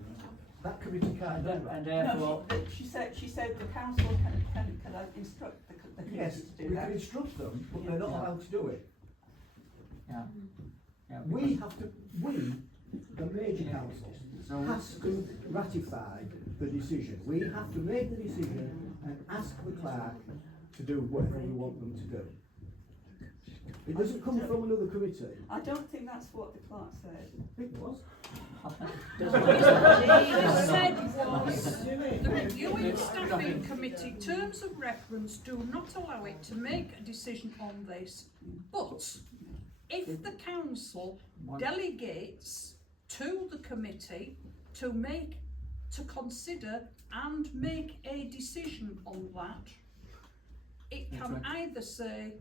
That committee can't do And that. therefore, No, she said the council can instruct the committee Yes, to we do can that. instruct them, but they're not Yeah. allowed to do it. yeah. Yeah, We because- have to, the major council, So- has to ratify the decision. We have to make the decision and ask the clerk to do whatever we want them to do. It doesn't come from another committee. I don't think that's what the clerk said. It was. What he said was, the reviewing staffing committee terms of reference do not allow it to make a decision on this, but if the council delegates to the committee to consider and make a decision on that, it That's can right. either say,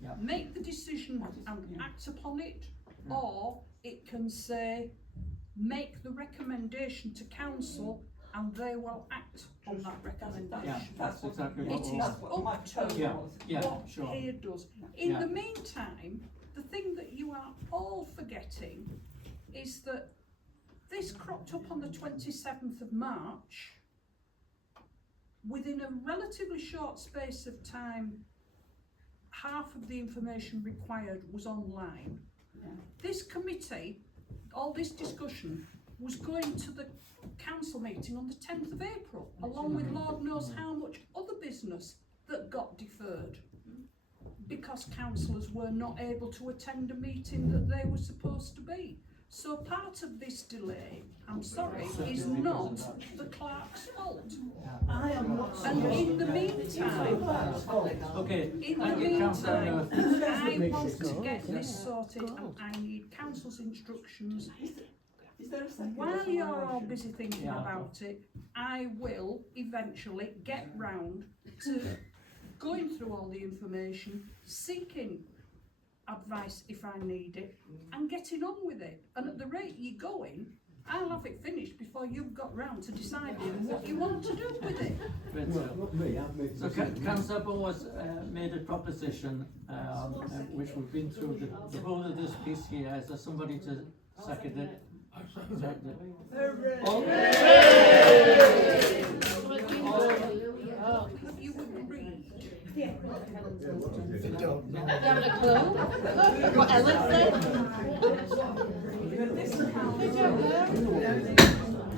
Yeah. make the decision and act upon it, or it can say, make the recommendation to council and they will act on that recommendation. Yeah, that's exactly It what is we're- up to Yeah, yeah, what sure. here does. In Yeah. the meantime, the thing that you are all forgetting is that this cropped up on the 27th of March. Within a relatively short space of time, half of the information required was online. This committee, all this discussion, was going to the council meeting on the 10th of April, along with Lord knows how much other business that got deferred, because councillors were not able to attend a meeting that they were supposed to be. So part of this delay, I'm sorry, is not the clerk's fault. I am not. And in the meantime, Okay, in the thank you, Councillor meantime, Murphy. I want to get this sorted and I need council's instructions. Is there a second? While you're all busy thinking Yeah. about it, I will eventually get round to going through all the information, seeking advice if I need it, and getting on with it. And at the rate you're going, I'll have it finished before you've got round to deciding what you want to do with it. Not me, I've made So the decision. Councillor Bowes made a proposition, which we've been through the whole of this piece here. Is there somebody to second it? Second it. You wouldn't read. Having a clue? What Ellen said?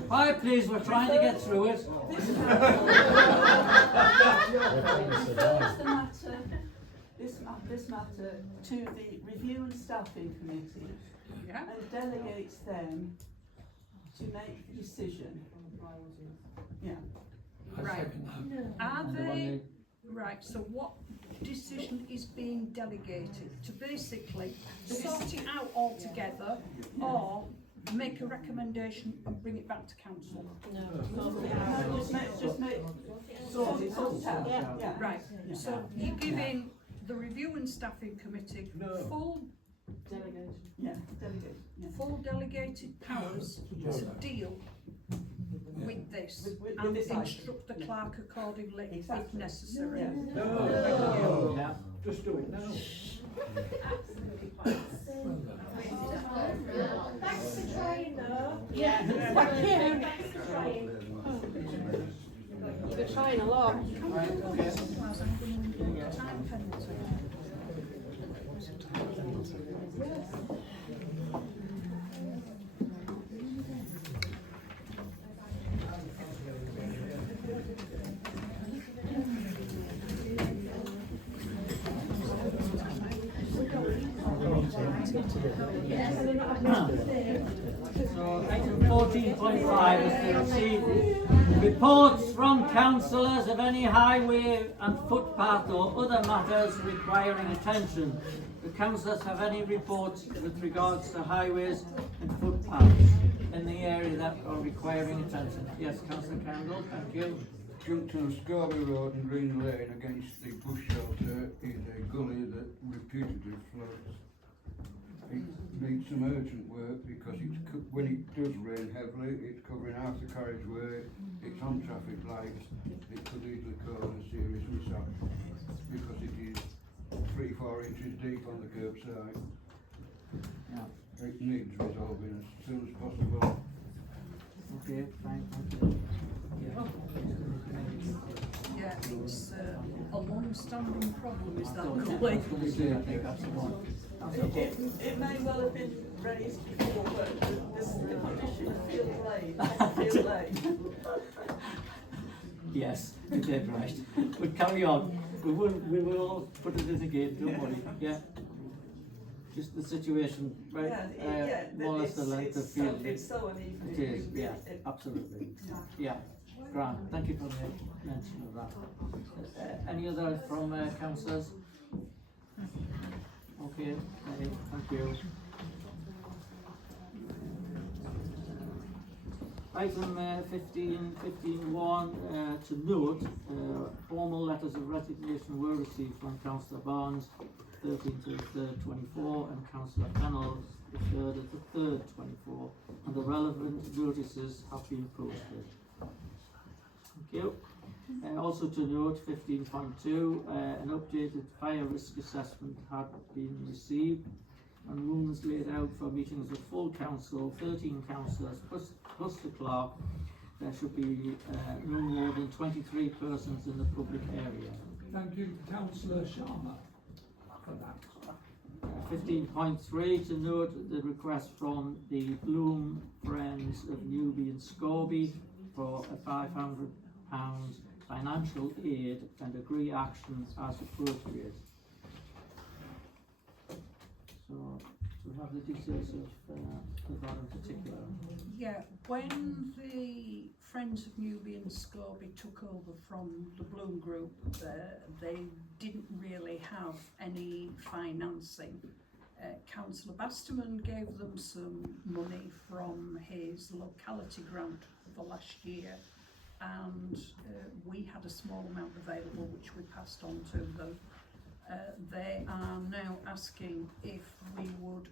Quiet please, we're trying to get through it. This matter to the Review and Staffing Committee and delegates them to make the decision. Yeah. Right. Are they, right, so what decision is being delegated? To basically sort it out altogether, or make a recommendation and bring it back to council? Just make sort it out. Yeah. Right, so you're giving the Review and Staffing Committee full full delegated powers to deal with this and instruct the clerk accordingly if necessary. No. Just do it now. Thanks for trying though. Yeah. Thanks for trying. You've been trying a lot. So item 14.5 is to receive reports from councillors of any highway and footpath or other matters requiring attention. Do councillors have any reports with regards to highways and footpaths in the area that are requiring attention? Yes, Councillor Campbell, thank you. Junction of Scalby Road and Green Lane against the bush shelter is a gully that repeatedly floods. It needs some urgent work because when it does rain heavily, it's covering half the carriageway, it's on traffic lights, it could easily cause a serious mishap because it is 3-4 inches deep on the curbside. Yeah. It needs resolving as soon as possible. Okay, fine, thank you. Yeah, it's a long-standing problem, is that gully? It may well have been raised before, but the condition of field lane. Yes, you did right. But carry on. We will all put it in again, don't worry. Yeah. Just the situation, right? More or less the length of field. It's so uneven. It is, yeah, absolutely. Yeah, grand. Thank you for the mention of that. Any other from councillors? Okay, thank you. Item 15.1 to note, formal letters of resignation were received from Councillor Barnes, 13th to the 3rd, 24, and Councillor Pennell, the 3rd of the 3rd, 24, and the relevant notices have been posted. Thank you. Also to note, 15.2, an updated fire risk assessment had been received and rooms laid out for meetings of full council, 13 councillors plus the clerk. There should be no more than 23 persons in the public area. Thank you, Councillor Sharma, for that. 15.3 to note the request from the Bloom Friends of Newby and Scalby for a £500 financial aid and agree action as appropriate. So, we have the details of that in particular. Yeah, when the Friends of Newby and Scalby took over from the Bloom Group, they didn't really have any financing. Councillor Basterman gave them some money from his locality grant for last year, and we had a small amount available which we passed on to them. They are now asking if we would